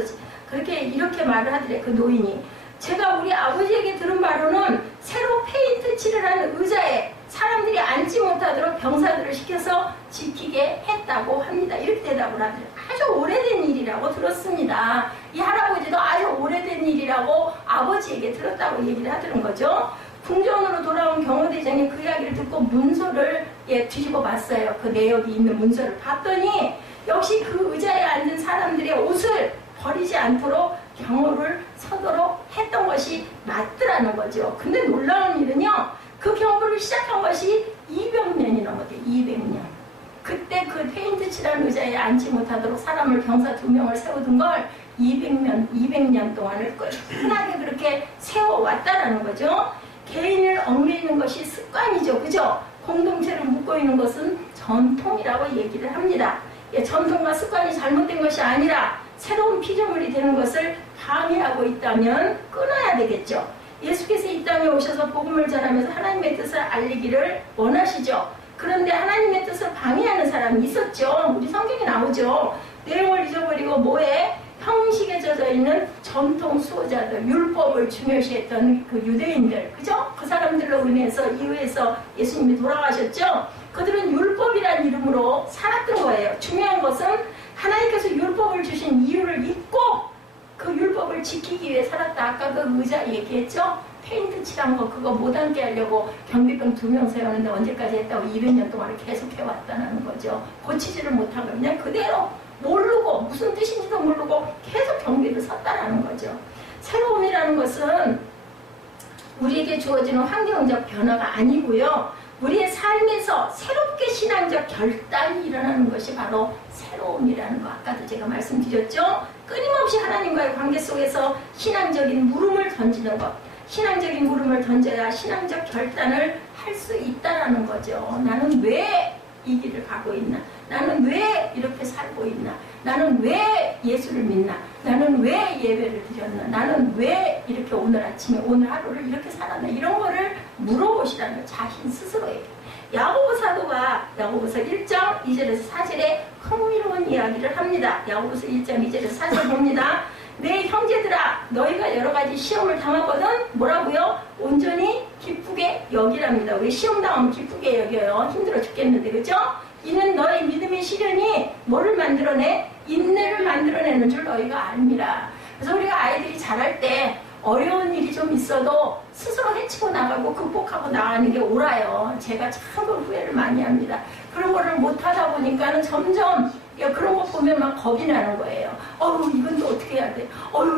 이렇게 말을 하더래. 그 노인이, 제가 우리 아버지에게 들은 바로는 새로 페인트 칠을 한 의자에 사람들이 앉지 못하도록 병사들을 시켜서 지키게 했다고 합니다. 이렇게 대답을 하더래요. 아주 오래된 일이라고 들었습니다. 이 할아버지도 아주 오래된 일이라고 아버지에게 들었다고 얘기를 하더는 거죠. 궁전으로 돌아온 경호대장이 그 이야기를 듣고 문서를 뒤집어 봤어요. 그 내역이 있는 문서를 봤더니 역시 그 의자에 앉은 사람들의 옷을 버리지 않도록 경호를 서도록 했던 것이 맞더라는 거죠. 근데 놀라운 일은요, 그 경호를 시작한 것이 200년이 넘었대요. 200년. 그때 그 페인트 칠한 의자에 앉지 못하도록 사람을 병사 2명을 세우던 걸 200년 동안을 끈끈하게 그렇게 세워왔다라는 거죠. 개인을 얽매이는 것이 습관이죠. 그죠? 공동체를 묶고 있는 것은 전통이라고 얘기를 합니다. 전통과 습관이 잘못된 것이 아니라 새로운 피조물이 되는 것을 방해하고 있다면 끊어야 되겠죠. 예수께서 이 땅에 오셔서 복음을 전하면서 하나님의 뜻을 알리기를 원하시죠. 그런데 하나님의 뜻을 방해하는 사람이 있었죠. 우리 성경에 나오죠. 내용을 잊어버리고 뭐에 형식에 젖어 있는 전통 수호자들, 율법을 중요시했던 그 유대인들, 그죠? 그 사람들로 인해서 이후에서 예수님이 돌아가셨죠. 그들은 율법이라는 이름으로 살았던 거예요. 중요한 것은 하나님께서 율법을 주신 이유를 잊고 그 율법을 지키기 위해 살았다. 아까 그 의자 얘기했죠? 페인트 칠한 거 그거 못 앉게 하려고 경비병 2명 세우는데 언제까지 했다고 200년 동안 계속 해왔다는 거죠. 고치지를 못하고 그냥 그대로 모르고 무슨 뜻인지도 모르고 계속 경비를 섰다라는 거죠. 새로움이라는 것은 우리에게 주어지는 환경적 변화가 아니고요. 우리의 삶에서 새롭게 신앙적 결단이 일어나는 것이 바로 새로움이라는 거. 아까도 제가 말씀드렸죠. 끊임없이 하나님과의 관계 속에서 신앙적인 물음을 던지는 것. 신앙적인 물음을 던져야 신앙적 결단을 할 수 있다는 거죠. 나는 왜 이 길을 가고 있나? 나는 왜 이렇게 살고 있나? 나는 왜 예수를 믿나? 나는 왜 예배를 드렸나? 나는 왜 이렇게 오늘 아침에 오늘 하루를 이렇게 살았나? 이런 거를 물어보시라는 거예요. 자신 스스로에게. 야고보 사도가 야고보서 1장 2절에서 4절에 흥미로운 이야기를 합니다. 야고보서 1장 2절에서 4절 봅니다. 내 형제들아, 너희가 여러 가지 시험을 당하거든 뭐라고요? 온전히 기쁘게 여기랍니다. 왜 시험 당하면 기쁘게 여겨요? 힘들어 죽겠는데, 그죠? 이는 너희 믿음의 시련이 뭐를 만들어내? 인내를 만들어내는 줄 너희가 압니다. 그래서 우리가 아이들이 자랄 때 어려운 일이 좀 있어도 스스로 헤치고 나가고 극복하고 나가는 게 옳아요. 제가 참 후회를 많이 합니다. 그런 거를 못하다 보니까는 점점 그런 거 보면 막 겁이 나는 거예요. 이건 또 어떻게 해야 돼?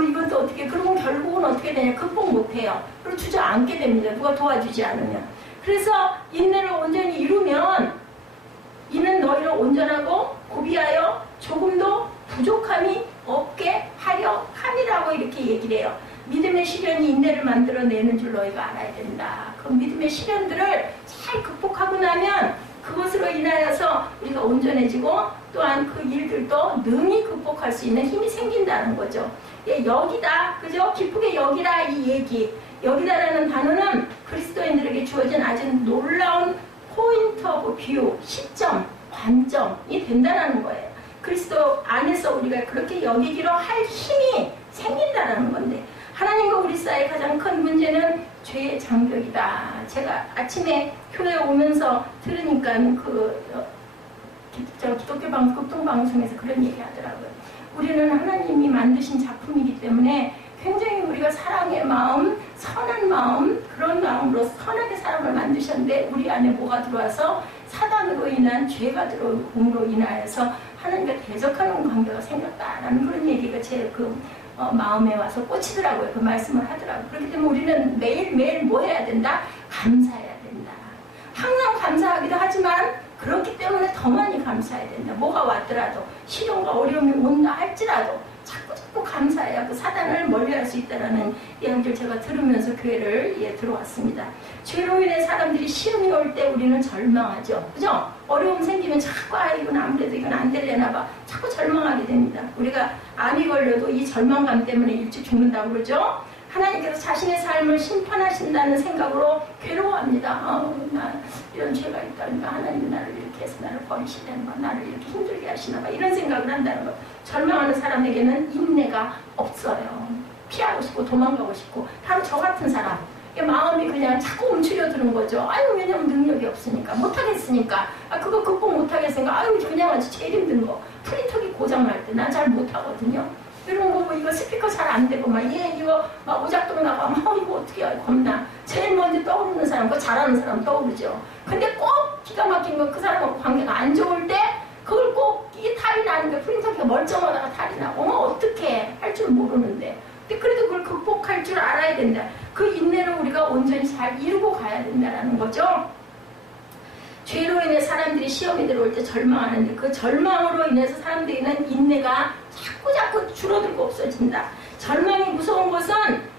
이건 또 어떻게 해? 그러면 결국은 어떻게 되냐? 극복 못해요. 그리고 주저앉게 됩니다. 누가 도와주지 않으면. 그래서 인내를 온전히 이루면 이는 너희를 온전하고 고비하여 조금도 부족함이 없게 하려 함이라고 이렇게 얘기를 해요. 믿음의 시련이 인내를 만들어내는 줄 너희가 알아야 된다. 그 믿음의 시련들을 잘 극복하고 나면 그것으로 인하여서 우리가 온전해지고 또한 그 일들도 능히 극복할 수 있는 힘이 생긴다는 거죠. 여기다, 그죠? 기쁘게 여기라 이 얘기. 여기다라는 단어는 그리스도인들에게 주어진 아주 놀라운 포인트 오브 뷰, 시점, 관점이 된다는 거예요. 그리스도 안에서 우리가 그렇게 여기기로 할 힘이 생긴다는 건데, 하나님과 우리 사이의 가장 큰 문제는 죄의 장벽이다. 제가 아침에 교회 오면서 들으니까 기독교 극동방송에서 그런 얘기 하더라고요. 우리는 하나님이 만드신 작품이기 때문에 굉장히 우리가 사랑의 마음, 선한 마음, 그런 마음으로 선하게 사람을 만드셨는데 우리 안에 뭐가 들어와서 사단으로 인한 죄가 들어옴으로 인하여서 하나님과 대적하는 관계가 생겼다라는 그런 얘기가 제 마음에 와서 꽂히더라고요. 그 말씀을 하더라고요. 그렇기 때문에 우리는 매일매일 뭐 해야 된다? 감사해야 된다. 항상 감사하기도 하지만 그렇기 때문에 더 많이 감사해야 된다. 뭐가 왔더라도 시련과 어려움이 온다 할지라도 자꾸 감사해야 그 사단을 멀리할 수 있다는 이야기를 제가 들으면서 교회를 들어왔습니다. 죄로 인해 사람들이 시험이 올 때 우리는 절망하죠. 그죠? 어려움 생기면 자꾸 이건 아무래도 이건 안 될래나 봐. 자꾸 절망하게 됩니다. 우리가 암이 걸려도 이 절망감 때문에 일찍 죽는다고 그러죠. 하나님께서 자신의 삶을 심판하신다는 생각으로 괴로워합니다. 나 이런 죄가 있다니까 하나님이 나를 이렇게 해서 나를 버리시려는 거, 나를 이렇게 힘들게 하시나 봐. 이런 생각을 한다는 거. 절망하는 사람에게는 인내가 없어요. 피하고 싶고 도망가고 싶고. 바로 저 같은 사람. 마음이 그냥 자꾸 움츠려드는 거죠. 왜냐면 능력이 없으니까, 못하겠으니까, 그거 극복 못하겠으니까, 그냥 아주 제일 힘든 거. 프린터기 고장날 때 난 잘 못하거든요. 이런 거 이거 스피커 잘 안 되고 이거 오작동 나가 이거 어떻게 해 겁나. 제일 먼저 떠오르는 사람, 그거 잘하는 사람 떠오르죠. 근데 꼭 기가 막힌 거 그 사람하고 관계가 안 좋을 때 그걸 꼭 이게 탈이 나는데 프린터기가 멀쩡하다가 탈이 나고 어떻게 할 줄 모르는데. 근데 그래도 그걸 극복할 줄 알아야 된다. 그 인내를 우리가 온전히 잘 이루고 가야 된다는 거죠. 죄로 인해 사람들이 시험이 들어올 때 절망하는데 그 절망으로 인해서 사람들에게는 인내가 자꾸 줄어들고 없어진다. 절망이 무서운 것은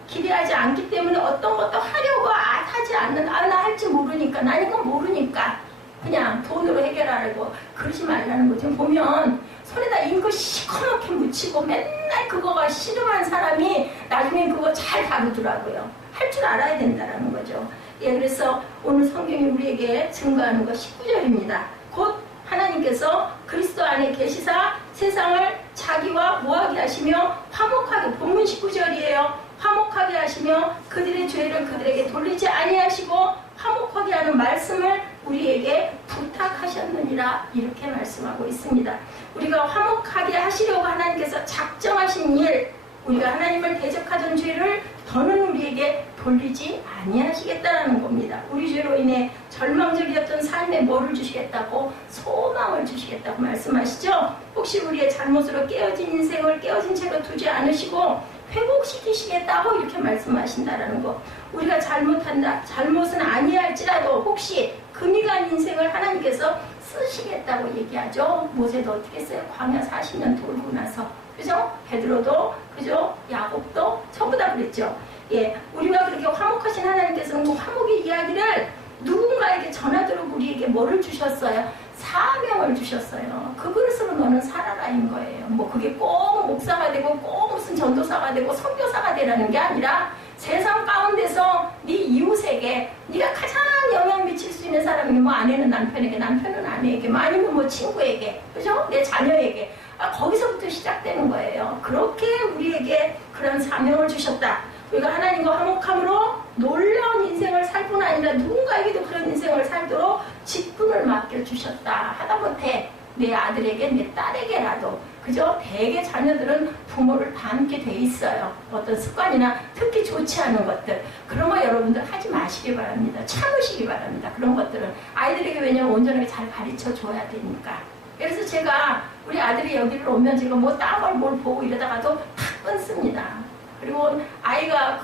기대하지 않기 때문에 어떤 것도 하려고 하지 않는다. 나 할지 모르니까, 난 이건 모르니까 그냥 돈으로 해결하려고 그러지 말라는 거죠. 보면 손에다 잉크 시커멓게 묻히고 맨날 그거가 씨름한 사람이 나중에 그거 잘 다루더라고요. 할 줄 알아야 된다는 거죠. 그래서 오늘 성경이 우리에게 증거하는 것 19절입니다. 곧 하나님께서 그리스도 안에 계시사 세상을 자기와 뭐하게 하시며 화목하게, 본문 19절이에요. 화목하게 하시며 그들의 죄를 그들에게 돌리지 아니하시고 화목하게 하는 말씀을 우리에게 부탁하셨느니라 이렇게 말씀하고 있습니다. 우리가 화목하게 하시려고 하나님께서 작정하신 일, 우리가 하나님을 대적하던 죄를 더는 우리에게 돌리지 아니하시겠다는 겁니다. 우리 죄로 인해 절망적이었던 삶에 뭐를 주시겠다고? 소망을 주시겠다고 말씀하시죠. 혹시 우리의 잘못으로 깨어진 인생을 깨어진 채로 두지 않으시고 회복시키시겠다고 이렇게 말씀하신다는 거. 우리가 잘못은 아니할지라도 혹시 금이 간 인생을 하나님께서 쓰시겠다고 얘기하죠. 모세도 어떻게 했어요? 광야 40년 돌고 나서, 그죠? 베드로도, 그죠? 야곱도 전부 다 그랬죠. 우리가 그렇게 화목하신 하나님께서는 그 화목의 이야기를 누군가에게 전하도록 우리에게 뭐를 주셨어요? 사명을 주셨어요. 그 그릇으로 너는 살아라인 거예요. 뭐 그게 꼭 목사가 되고 꼭 무슨 전도사가 되고 선교사가 되라는 게 아니라 세상 가운데서 네 이웃에게 네가 가장 영향 미칠 수 있는 사람이 뭐 아내는 남편에게, 남편은 아내에게, 뭐 아니면 뭐 친구에게, 그죠? 내 자녀에게. 거기서부터 시작되는 거예요. 그렇게 우리에게 그런 사명을 주셨다. 우리가 하나님과 화목함으로 놀라운 인생을 살 뿐 아니라 누군가에게도 그런 인생을 살도록 직분을 맡겨주셨다. 하다못해 내 아들에게, 내 딸에게라도, 그죠? 대개 자녀들은 부모를 닮게 돼 있어요. 어떤 습관이나 특히 좋지 않은 것들, 그런 거 여러분들 하지 마시기 바랍니다. 참으시기 바랍니다. 그런 것들은 아이들에게 왜냐면 온전하게 잘 가르쳐 줘야 되니까. 그래서 제가 우리 아들이 여기를 오면 제가 뭐 땀을 뭘 보고 이러다가도 탁 끊습니다. 그리고 아이가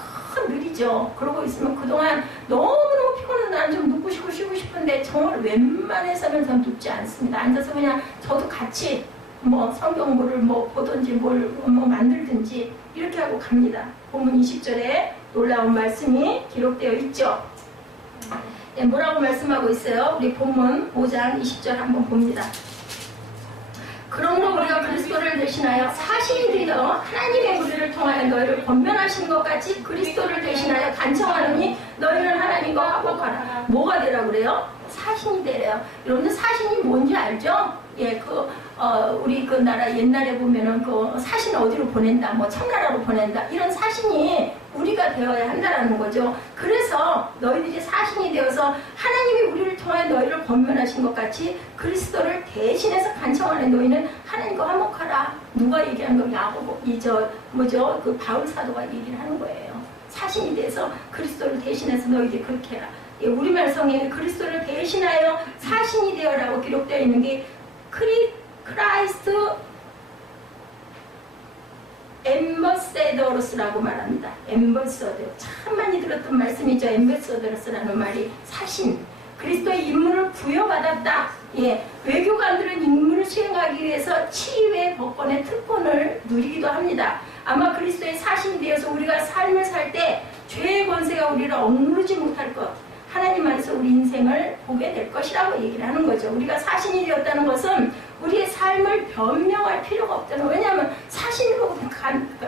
느리죠. 그러고 있으면 그동안 너무너무 피곤해서 나는 좀 눕고 싶고 쉬고 싶은데 정말 웬만해서는 전 눕지 않습니다. 앉아서 그냥 저도 같이 뭐 성경물을 뭐 보든지 뭘 뭐 만들든지 이렇게 하고 갑니다. 본문 20절에 놀라운 말씀이 기록되어 있죠. 네, 뭐라고 말씀하고 있어요? 우리 본문 5장 20절 한번 봅니다. 그러므로 우리가 그리스도를 대신하여 사신이 되어 하나님의 우리를 통하여 너희를 권면하신 것 같이 그리스도를 대신하여 간청하느니 너희는 하나님과 화목하라. 뭐가 되라고 그래요? 사신이 되래요. 여러분들 사신이 뭔지 알죠? 예, 우리 그 나라 옛날에 보면은 그 사신 어디로 보낸다, 뭐 청나라로 보낸다, 이런 사신이 우리가 되어야 한다라는 거죠. 그래서 너희들이 사신이 되어서 하나님이 우리를 통하여 너희를 권면하신 것 같이 그리스도를 대신해서 간청하는 너희는 하나님과 화목하라. 누가 얘기한 거? 야고보, 그 바울 사도가 얘기를 하는 거예요. 사신이 돼서 그리스도를 대신해서 너희들이 그렇게 해라. 예, 우리말 성경에 그리스도를 대신하여 사신이 되어라고 기록되어 있는 게 크라이스트 엠버세더로스라고 말합니다. 엠버서더. 참 많이 들었던 말씀이죠. 엠버서더로스라는 말이 사신, 그리스도의 임무를 부여받았다. 예, 외교관들은 임무를 수행하기 위해서 치유의 법권의 특권을 누리기도 합니다. 아마 그리스도의 사신이 되어서 우리가 삶을 살 때 죄의 권세가 우리를 억누르지 못할 것, 하나님 안에서 우리 인생을 보게 될 것이라고 얘기를 하는 거죠. 우리가 사신이 되었다는 것은 우리의 삶을 변명할 필요가 없다는 거예요. 왜냐하면 사신으로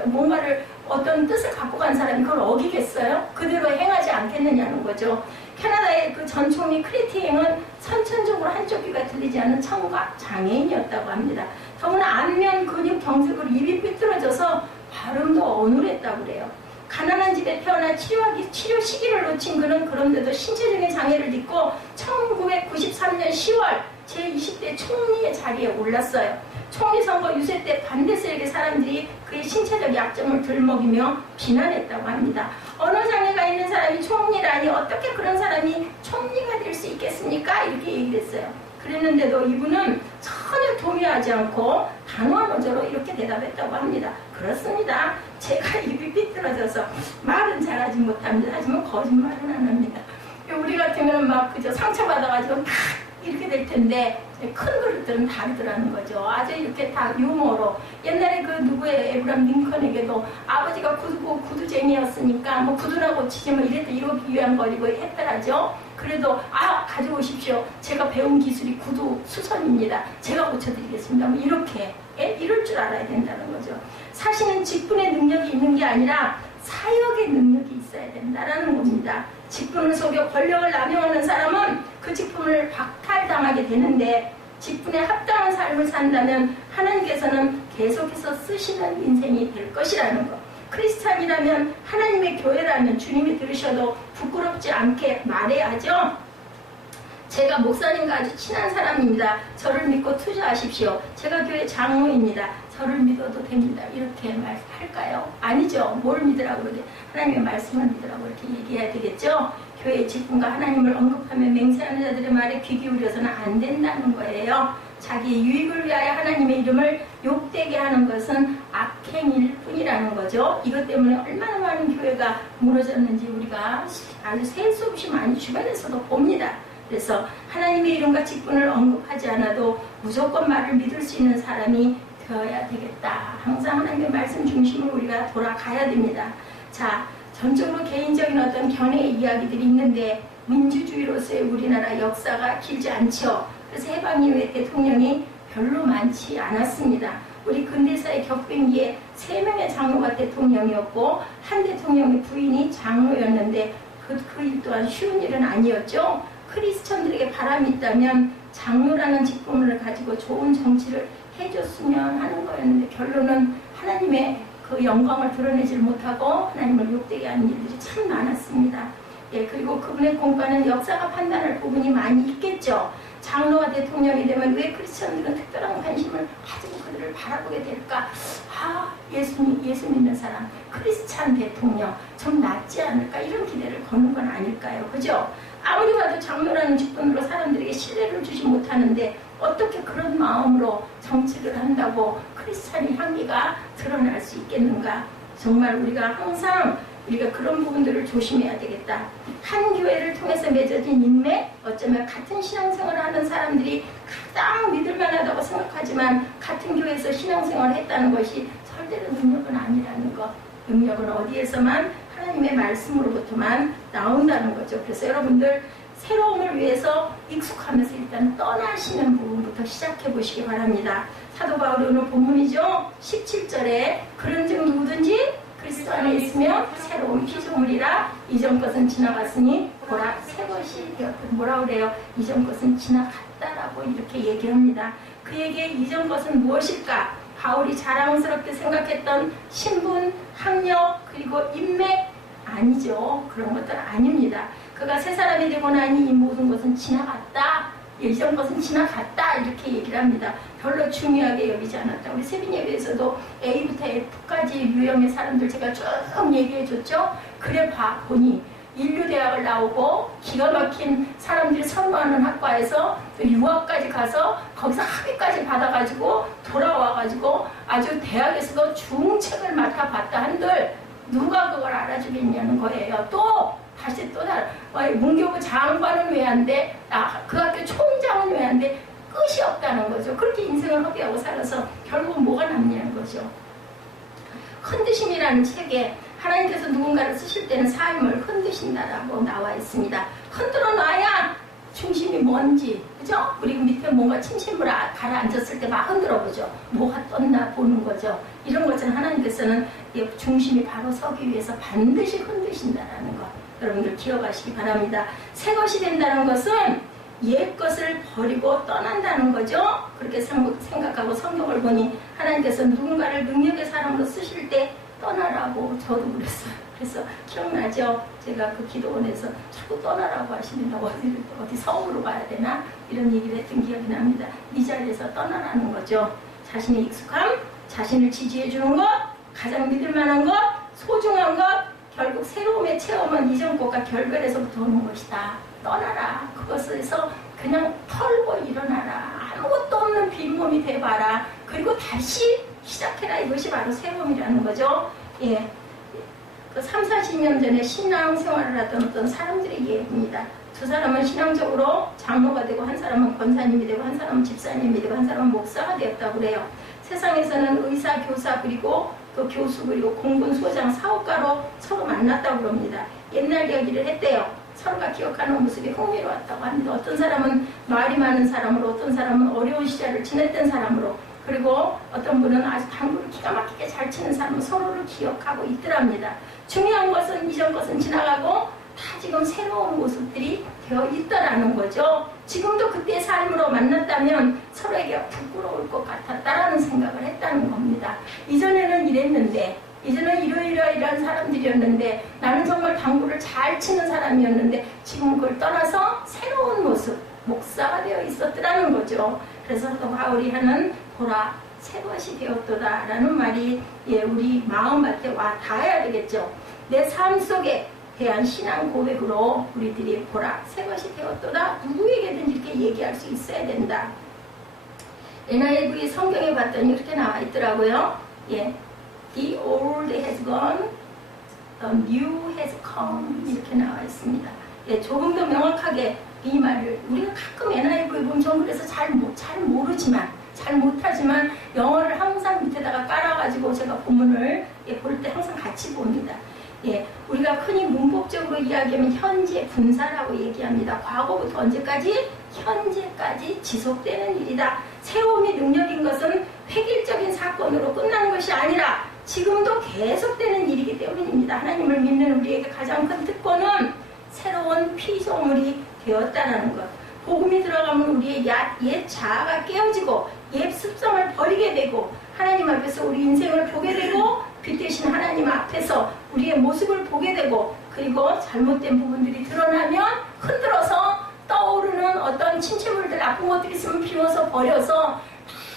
뭔가를 어떤 뜻을 갖고 간 사람이 그걸 어기겠어요? 그대로 행하지 않겠느냐는 거죠. 캐나다의 그 전 총리 크리티행은 선천적으로 한쪽 귀가 들리지 않는 청각 장애인이었다고 합니다. 더구나 안면 근육 경색으로 입이 삐뚤어져서 발음도 어눌했다고 그래요. 가난한 집에 태어나 치료 시기를 놓친 그는 그런데도 신체적인 장애를 딛고 1993년 10월 제20대 총리의 자리에 올랐어요. 총리 선거 유세 때 반대 세력의 사람들이 그의 신체적 약점을 들먹이며 비난했다고 합니다. 언어 장애가 있는 사람이 총리라니 어떻게 그런 사람이 총리가 될 수 있겠습니까? 이렇게 얘기를 했어요. 그랬는데도 이분은 전혀 동의하지 않고 단호한 어조로 이렇게 대답했다고 합니다. 그렇습니다. 제가 입이 삐뚤어져서 말은 잘하지 못합니다. 하지만 거짓말은 안 합니다. 우리 같으면 막 그저 상처받아가지고 탁 이렇게 될 텐데 큰 그릇들은 다르더라는 거죠. 아주 이렇게 다 유머로. 옛날에 그 누구의 에브람 링컨에게도 아버지가 구두쟁이였으니까 뭐 구두나 고치지 뭐 이러기 위한 거리고 했더라죠. 그래도 가져오십시오. 제가 배운 기술이 구두 수선입니다. 제가 고쳐드리겠습니다. 뭐 이렇게 이럴 줄 알아야 된다는 거죠. 사실은 직분의 능력이 있는 게 아니라 사역의 능력이 있어야 된다라는 겁니다. 직분을 속여 권력을 남용하는 사람은 그 직분을 박탈당하게 되는데 직분에 합당한 삶을 산다면 하나님께서는 계속해서 쓰시는 인생이 될 것이라는 것. 크리스찬이라면 하나님의 교회라면 주님이 들으셔도 부끄럽지 않게 말해야죠. 제가 목사님과 아주 친한 사람입니다. 저를 믿고 투자하십시오. 제가 교회 장로입니다. 저를 믿어도 됩니다. 이렇게 말할까요? 아니죠. 뭘 믿으라고 그러게? 하나님의 말씀을 믿으라고 이렇게 얘기해야 되겠죠. 교회의 직분과 하나님을 언급하며 맹세하는 자들의 말에 귀 기울여서는 안 된다는 거예요. 자기의 유익을 위하여 하나님의 이름을 욕되게 하는 것은 악행일 뿐이라는 거죠. 이것 때문에 얼마나 많은 교회가 무너졌는지 우리가 아주 셀 수 없이 많이 주변에서도 봅니다. 그래서 하나님의 이름과 직분을 언급하지 않아도 무조건 말을 믿을 수 있는 사람이 되어야 되겠다. 항상 하나님의 말씀 중심으로 우리가 돌아가야 됩니다. 자, 전적으로 개인적인 어떤 견해의 이야기들이 있는데 민주주의로서의 우리나라 역사가 길지 않죠. 그래서 해방 이후에 대통령이 별로 많지 않았습니다. 우리 근대사의 격변기에 3명의 장로가 대통령이었고 한 대통령의 부인이 장로였는데 그 일 또한 쉬운 일은 아니었죠. 크리스천들에게 바람이 있다면 장로라는 직분을 가지고 좋은 정치를 해줬으면 하는 거였는데 결론은 하나님의 그 영광을 드러내질 못하고 하나님을 욕되게 하는 일들이 참 많았습니다. 예, 그리고 그분의 공과는 역사가 판단할 부분이 많이 있겠죠. 장로가 대통령이 되면 왜 크리스천들은 특별한 관심을 가지고 그들을 바라보게 될까? 예수 믿는 사람, 크리스찬 대통령 좀 낫지 않을까? 이런 기대를 거는 건 아닐까요? 그죠? 아무리 봐도 장로라는 직분으로 사람들에게 신뢰를 주지 못하는데 어떻게 그런 마음으로 정치를 한다고 크리스찬의 향기가 드러날 수 있겠는가? 정말 우리가 항상 우리가 그런 부분들을 조심해야 되겠다. 한 교회를 통해서 맺어진 인맥, 어쩌면 같은 신앙생활을 하는 사람들이 가장 믿을만하다고 생각하지만 같은 교회에서 신앙생활을 했다는 것이 절대로 능력은 아니라는 것. 능력은 어디에서만 하나님의 말씀으로부터만 나온다는 거죠. 그래서 여러분들 새로움을 위해서 익숙하면서 일단 떠나시는 부분부터 시작해 보시기 바랍니다. 사도 바울의 오늘 본문이죠. 17절에 그런즉 누구든지 그리스도 안에 있으면 새로운 피조물이라 이전 것은 지나갔으니 보라 새 것이 되었거든. 뭐라 그래요? 이전 것은 지나갔다라고 이렇게 얘기합니다. 그에게 이전 것은 무엇일까? 바울이 자랑스럽게 생각했던 신분, 학력, 그리고 인맥 아니죠. 그런 것들 아닙니다. 그가 새 사람이 되고 나니 이 모든 것은 지나갔다. 이전 것은 지나갔다. 이렇게 얘기를 합니다. 별로 중요하게 여기지 않았다. 우리 세빈 예배에서도 A부터 F까지 유형의 사람들 제가 쭉 얘기해 줬죠. 그래 보니 인류대학을 나오고 기가 막힌 사람들이 선호하는 학과에서 또 유학까지 가서 거기서 학위까지 받아가지고 돌아와가지고 아주 대학에서도 중책을 맡아봤다 한들 누가 그걸 알아주겠냐는 거예요. 또 다시 또 문교부 장관은 왜 안 돼? 그 학교 총장은 왜 안 돼? 끝이 없다는 거죠. 그렇게 인생을 허비하고 살아서 결국은 뭐가 남냐는 거죠. 흔드심이라는 책에 하나님께서 누군가를 쓰실 때는 삶을 흔드신다라고 나와 있습니다. 흔들어 놔야 중심이 뭔지, 그죠? 우리 밑에 뭔가 침실물 가라앉았을 때 막 흔들어 보죠. 뭐가 떴나 보는 거죠. 이런 것처럼 하나님께서는 중심이 바로 서기 위해서 반드시 흔드신다라는 것. 여러분들 기억하시기 바랍니다. 새 것이 된다는 것은 옛 것을 버리고 떠난다는 거죠. 그렇게 생각하고 성경을 보니 하나님께서 누군가를 능력의 사람으로 쓰실 때 떠나라고 저도 그랬어요. 그래서 기억나죠? 제가 그 기도원에서 자꾸 떠나라고 하시는데 어디 성으로 가야 되나? 이런 얘기를 했던 기억이 납니다. 이 자리에서 떠나라는 거죠. 자신의 익숙함, 자신을 지지해 주는 것, 가장 믿을 만한 것, 소중한 것, 결국 새로움의 체험은 이전 것과 결별에서부터 오는 것이다. 떠나라. 그것에서 그냥 털고 일어나라. 아무것도 없는 빈몸이 돼봐라. 그리고 다시 시작해라. 이것이 바로 새로움이라는 거죠. 예. 그 30-40년 전에 신앙생활을 하던 어떤 사람들의 얘기입니다. 두 사람은 신앙적으로 장로가 되고 한 사람은 권사님이 되고 한 사람은 집사님이 되고 한 사람은 목사가 되었다고 그래요. 세상에서는 의사, 교사 그리고 또 교수 그리고 공군, 소장, 사업가로 서로 만났다고 그럽니다. 옛날 이야기를 했대요. 서로가 기억하는 모습이 흥미로웠다고 합니다. 어떤 사람은 말이 많은 사람으로, 어떤 사람은 어려운 시절을 지냈던 사람으로, 그리고 어떤 분은 아주 당구를 기가 막히게 잘 치는 사람은 서로를 기억하고 있더랍니다. 중요한 것은 이전 것은 지나가고 다 지금 새로운 모습들이 되어 있다라는 거죠. 지금도 그때의 삶으로 만났다면 서로에게 부끄러울 것 같았다라는 생각을 했다는 겁니다. 이전에는 이랬는데, 이전은 이러이러이러한 사람들이었는데, 나는 정말 당구를 잘 치는 사람이었는데 지금 그걸 떠나서 새로운 모습, 목사가 되어 있었더라는 거죠. 그래서 또 바울이 하는 보라 새 것이 되었도다 라는 말이 우리 마음밭에 와 닿아야 되겠죠. 내 삶 속에 대한 신앙 고백으로 우리들이 보라 새 것이 되었도다, 누구에게든 이렇게 얘기할 수 있어야 된다. NIV 성경에 봤더니 이렇게 나와 있더라고요. The old has gone, the new has come, 이렇게 나와 있습니다. 조금 더 명확하게 이 말을 우리가 가끔 NIV 보면 전 그래서 잘 모르지만, 잘 못하지만 영어를 항상 밑에다가 깔아가지고 제가 본문을 볼 때 항상 같이 봅니다. 우리가 흔히 문법적으로 이야기하면 현재 분사라고 얘기합니다. 과거부터 언제까지? 현재까지 지속되는 일이다. 새로움이 능력인 것은 획일적인 사건으로 끝나는 것이 아니라 지금도 계속되는 일이기 때문입니다. 하나님을 믿는 우리에게 가장 큰 특권은 새로운 피조물이 되었다는 것. 복음이 들어가면 우리의 옛 자아가 깨어지고 옛 습성을 버리게 되고 하나님 앞에서 우리 인생을 보게 되고 빛 대신 하나님 앞에서 우리의 모습을 보게 되고 그리고 잘못된 부분들이 드러나면 흔들어서 떠오르는 어떤 침체물들 나쁜 것들이 있으면 비워서 버려서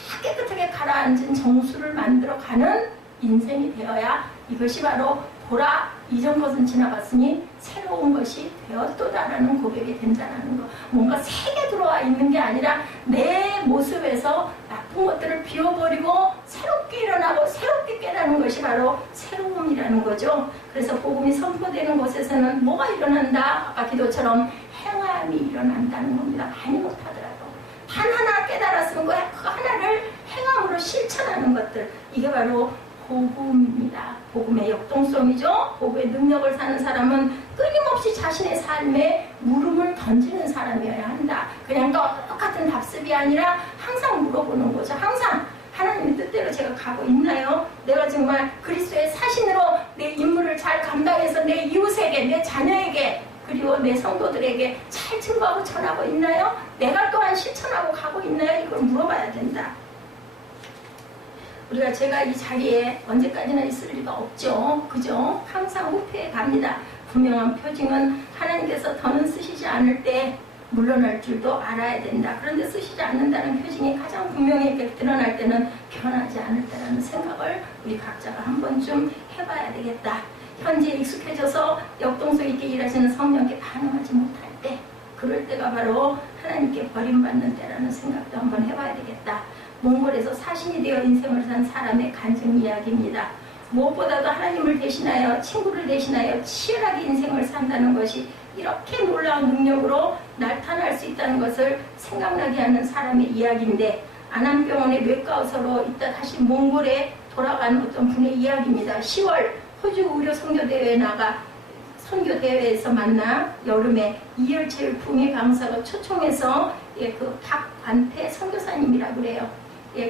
다 깨끗하게 가라앉은 정수를 만들어가는 인생이 되어야 이것이 바로 보라 이전 것은 지나갔으니 새로운 것이 되었도다라는 고백이 된다는 거. 뭔가 새게 들어와 있는 게 아니라 내 모습에서 나쁜 것들을 비워버리고 새롭게 일어나고 새롭게 깨닫는 것이 바로 새로움이라는 거죠. 그래서 복음이 선포되는 곳에서는 뭐가 일어난다? 아까 기도처럼 행함이 일어난다는 겁니다. 많이 못하더라도 단 하나 깨달았으면 그 하나를 행함으로 실천하는 것들, 이게 바로 복음입니다. 복음의 역동성이죠. 복음의 능력을 사는 사람은 끊임없이 자신의 삶에 물음을 던지는 사람이어야 한다. 그냥 똑같은 답습이 아니라 항상 물어보는 거죠. 항상 하나님의 뜻대로 제가 가고 있나요? 내가 정말 그리스도의 사신으로 내 임무를 잘 감당해서 내 이웃에게, 내 자녀에게, 그리고 내 성도들에게 잘 증거하고 전하고 있나요? 내가 또한 실천하고 가고 있나요? 이걸 물어봐야 된다. 우리가 제가 이 자리에 언제까지나 있을 리가 없죠. 그죠? 항상 후퇴해 갑니다. 분명한 표징은 하나님께서 더는 쓰시지 않을 때 물러날 줄도 알아야 된다. 그런데 쓰시지 않는다는 표징이 가장 분명하게 드러날 때는 변하지 않을 때라는 생각을 우리 각자가 한 번쯤 해봐야 되겠다. 현재 익숙해져서 역동성 있게 일하시는 성령께 반응하지 못할 때, 그럴 때가 바로 하나님께 버림받는 때라는 생각도 한번 해봐야 되겠다. 몽골에서 사신이 되어 인생을 산 사람의 간증 이야기입니다. 무엇보다도 하나님을 대신하여 친구를 대신하여 치열하게 인생을 산다는 것이 이렇게 놀라운 능력으로 나타날 수 있다는 것을 생각나게 하는 사람의 이야기인데, 안암병원의 뇌과 의사로 있다 다시 몽골에 돌아간 어떤 분의 이야기입니다. 10월 호주 의료 선교대회에 나가 선교대회에서 만나 여름에 이열치열 부흥회 강사가 초청해서 그 박관태 선교사님이라고 그래요.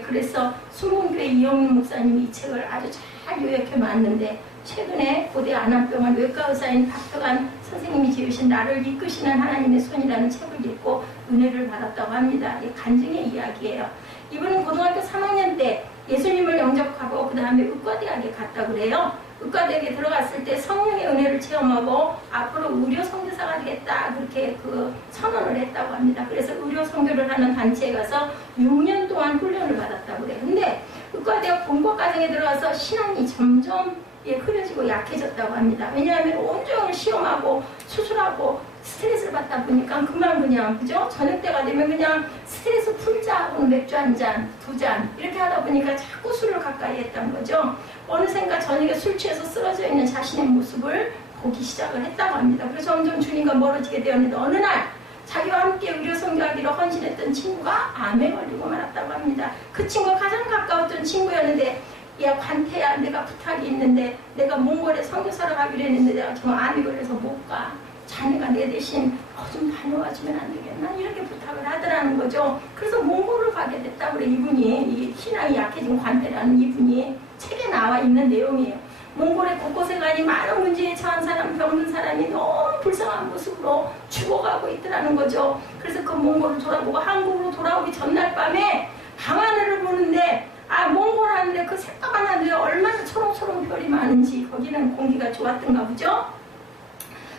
그래서 순봉교회 이영민 목사님이 이 책을 아주 잘 요약해 놨는데, 최근에 고대 안암병원 외과 의사인 박덕환 선생님이 지으신 나를 이끄시는 하나님의 손이라는 책을 읽고 은혜를 받았다고 합니다. 간증의 이야기예요. 이분은 고등학교 3학년 때 예수님을 영접하고 그 다음에 의과대학에 갔다 그래요. 의과대학에 들어갔을 때 성령의 은혜를 체험하고 앞으로 의료 선교사가 되겠다 그렇게 그 선언을 했다고 합니다. 그래서 의료 선교를 하는 단체에 가서 6년 동안 훈련을 받았다고 그래요. 근데 의과대학 본과과정에 들어가서 신앙이 점점 흐려지고 약해졌다고 합니다. 왜냐하면 온종일 시험하고 수술하고 스트레스를 받다 보니까 그냥 그죠? 저녁 때가 되면 그냥 스트레스 풀자 하고 맥주 한 잔, 두 잔 이렇게 하다 보니까 자꾸 술을 가까이 했던 거죠. 어느샌가 저녁에 술 취해서 쓰러져 있는 자신의 모습을 보기 시작을 했다고 합니다. 그래서 점점 주님과 멀어지게 되었는데 어느 날 자기와 함께 의료 선교하기로 헌신했던 친구가 암에 걸리고 말았다고 합니다. 그 친구가 가장 가까웠던 친구였는데, 야 관태야, 내가 부탁이 있는데 내가 몽골에 선교사로 가기로 했는데 내가 지금 암이 걸려서 못 가. 자네가 내 대신 좀 다녀와주면 안 되겠나? 이렇게 부탁을 하더라는 거죠. 그래서 몽골을 가게 됐다고 그래. 이분이, 이 신앙이 약해진 관태라는 이분이 책에 나와 있는 내용이에요. 몽골의 곳곳에 가니 많은 문제에 처한 사람, 병든 사람이 너무 불쌍한 모습으로 죽어가고 있더라는 거죠. 그래서 그 몽골을 돌아보고 한국으로 돌아오기 전날 밤에 밤하늘을 보는데, 몽골 하는데 그 새까만 하늘에 얼마나 초롱초롱 별이 많은지, 거기는 공기가 좋았던가 보죠.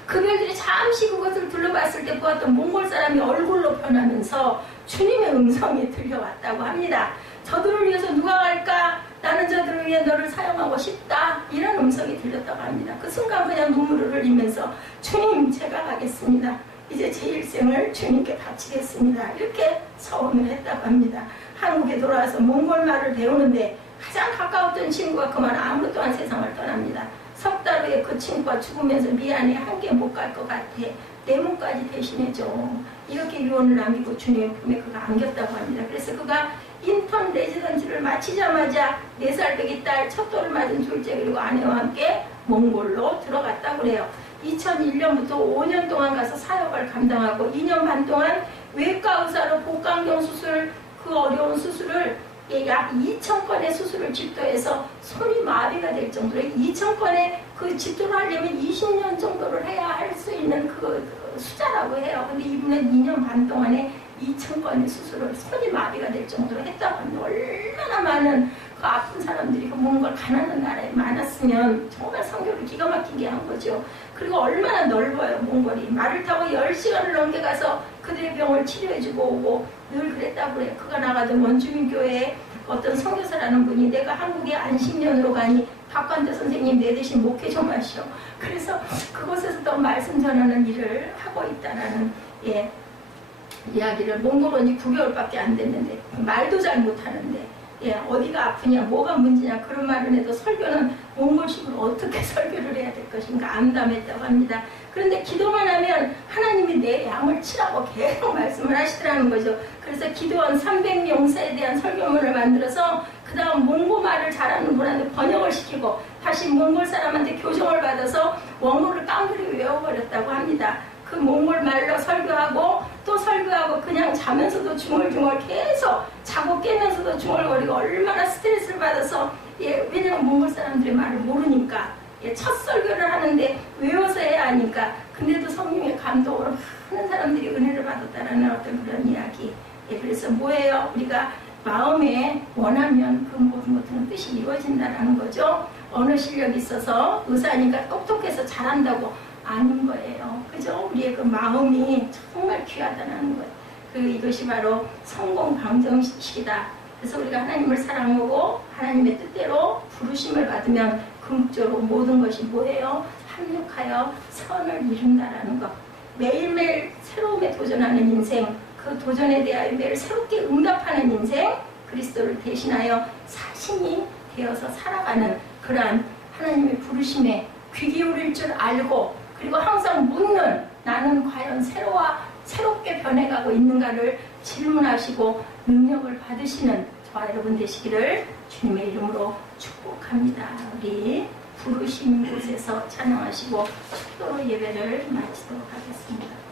그 별들이 잠시 그것을 둘러봤을 때 보았던 몽골 사람이 얼굴로 변하면서 주님의 음성이 들려왔다고 합니다. 저들을 위해서 누가 갈까? 나는 저들을 위해 너를 사용하고 싶다. 이런 음성이 들렸다고 합니다. 그 순간 그냥 눈물을 흘리면서 주님, 제가 가겠습니다. 이제 제 일생을 주님께 바치겠습니다. 이렇게 서원을 했다고 합니다. 한국에 돌아와서 몽골 말을 배우는데 가장 가까웠던 친구가 그만 아무도 또한 세상을 떠납니다. 석 달 후에 그 친구가 죽으면서 미안해, 함께 못 갈 것 같아. 내 몸까지 대신해줘. 이렇게 유언을 남기고 주님의 품에 그가 안겼다고 합니다. 그래서 그가 인턴 레지던트를 마치자마자 4살 배기 딸 첫 돌을 맞은 둘째 그리고 아내와 함께 몽골로 들어갔다고 그래요. 2001년부터 5년 동안 가서 사역을 감당하고 2년 반 동안 외과 의사로 복강경 수술, 그 어려운 수술을 약 2,000건의 수술을 집도해서 손이 마비가 될 정도로 2,000건의 그 집도를 하려면 20년 정도를 해야 할 수 있는 그 숫자라고 해요. 근데 이분은 2년 반 동안에 2,000건의 수술을 손이 마비가 될 정도로 했다고 합니다. 얼마나 많은 그 아픈 사람들이 그 몽골 가난한 나라에 많았으면 정말 선교를 기가 막히게 한 거죠. 그리고 얼마나 넓어요, 몽골이. 말을 타고 10시간을 넘게 가서 그들의 병을 치료해주고 오고 늘 그랬다고 그래요. 그가 나가던 원주민교회에 어떤 선교사라는 분이 내가 한국에 안식년으로 가니 박관대 선생님 내 대신 목회 좀 하시오. 그래서 그곳에서 또 말씀 전하는 일을 하고 있다라는 이야기를 몽골 온지 9개월밖에 안 됐는데 말도 잘 못하는데 어디가 아프냐 뭐가 문제냐 그런 말을 해도 설교는 몽골식으로 어떻게 설교를 해야 될 것인가 암담했다고 합니다. 그런데 기도만 하면 하나님이 내 양을 치라고 계속 말씀을 하시더라는 거죠. 그래서 기도원 300명사에 대한 설교문을 만들어서 그 다음 몽고말을 잘하는 분한테 번역을 시키고 다시 몽골 사람한테 교정을 받아서 원고를 깡그리 외워버렸다고 합니다. 그 몽골 말로 설교하고 또 설교하고 그냥 자면서도 중얼중얼 계속 자고 깨면서도 중얼거리고 얼마나 스트레스를 받아서 왜냐면 몽골 사람들의 말을 모르니까 첫 설교를 하는데 외워서 해야 하니까 근데도 성령의 감동으로 많은 사람들이 은혜를 받았다는 어떤 그런 이야기. 그래서 뭐예요? 우리가 마음에 원하면 그 모든 것들은 뜻이 이루어진다는 거죠. 언어 실력이 있어서 의사니까 똑똑해서 잘한다고 아닌 거예요. 그죠? 우리의 그 마음이 정말 귀하다는 것. 이것이 바로 성공 방정식이다. 그래서 우리가 하나님을 사랑하고 하나님의 뜻대로 부르심을 받으면 궁극적으로 모든 것이 뭐예요? 합력하여 선을 이룬다라는 것. 매일매일 새로움에 도전하는 인생, 그 도전에 대하여 매일 새롭게 응답하는 인생, 그리스도를 대신하여 사신이 되어서 살아가는 그러한 하나님의 부르심에 귀 기울일 줄 알고 그리고 항상 묻는 나는 과연 새롭게 변해가고 있는가를 질문하시고 능력을 받으시는 저와 여러분 되시기를 주님의 이름으로 축복합니다. 우리 부르심 곳에서 찬양하시고 축도로 예배를 마치도록 하겠습니다.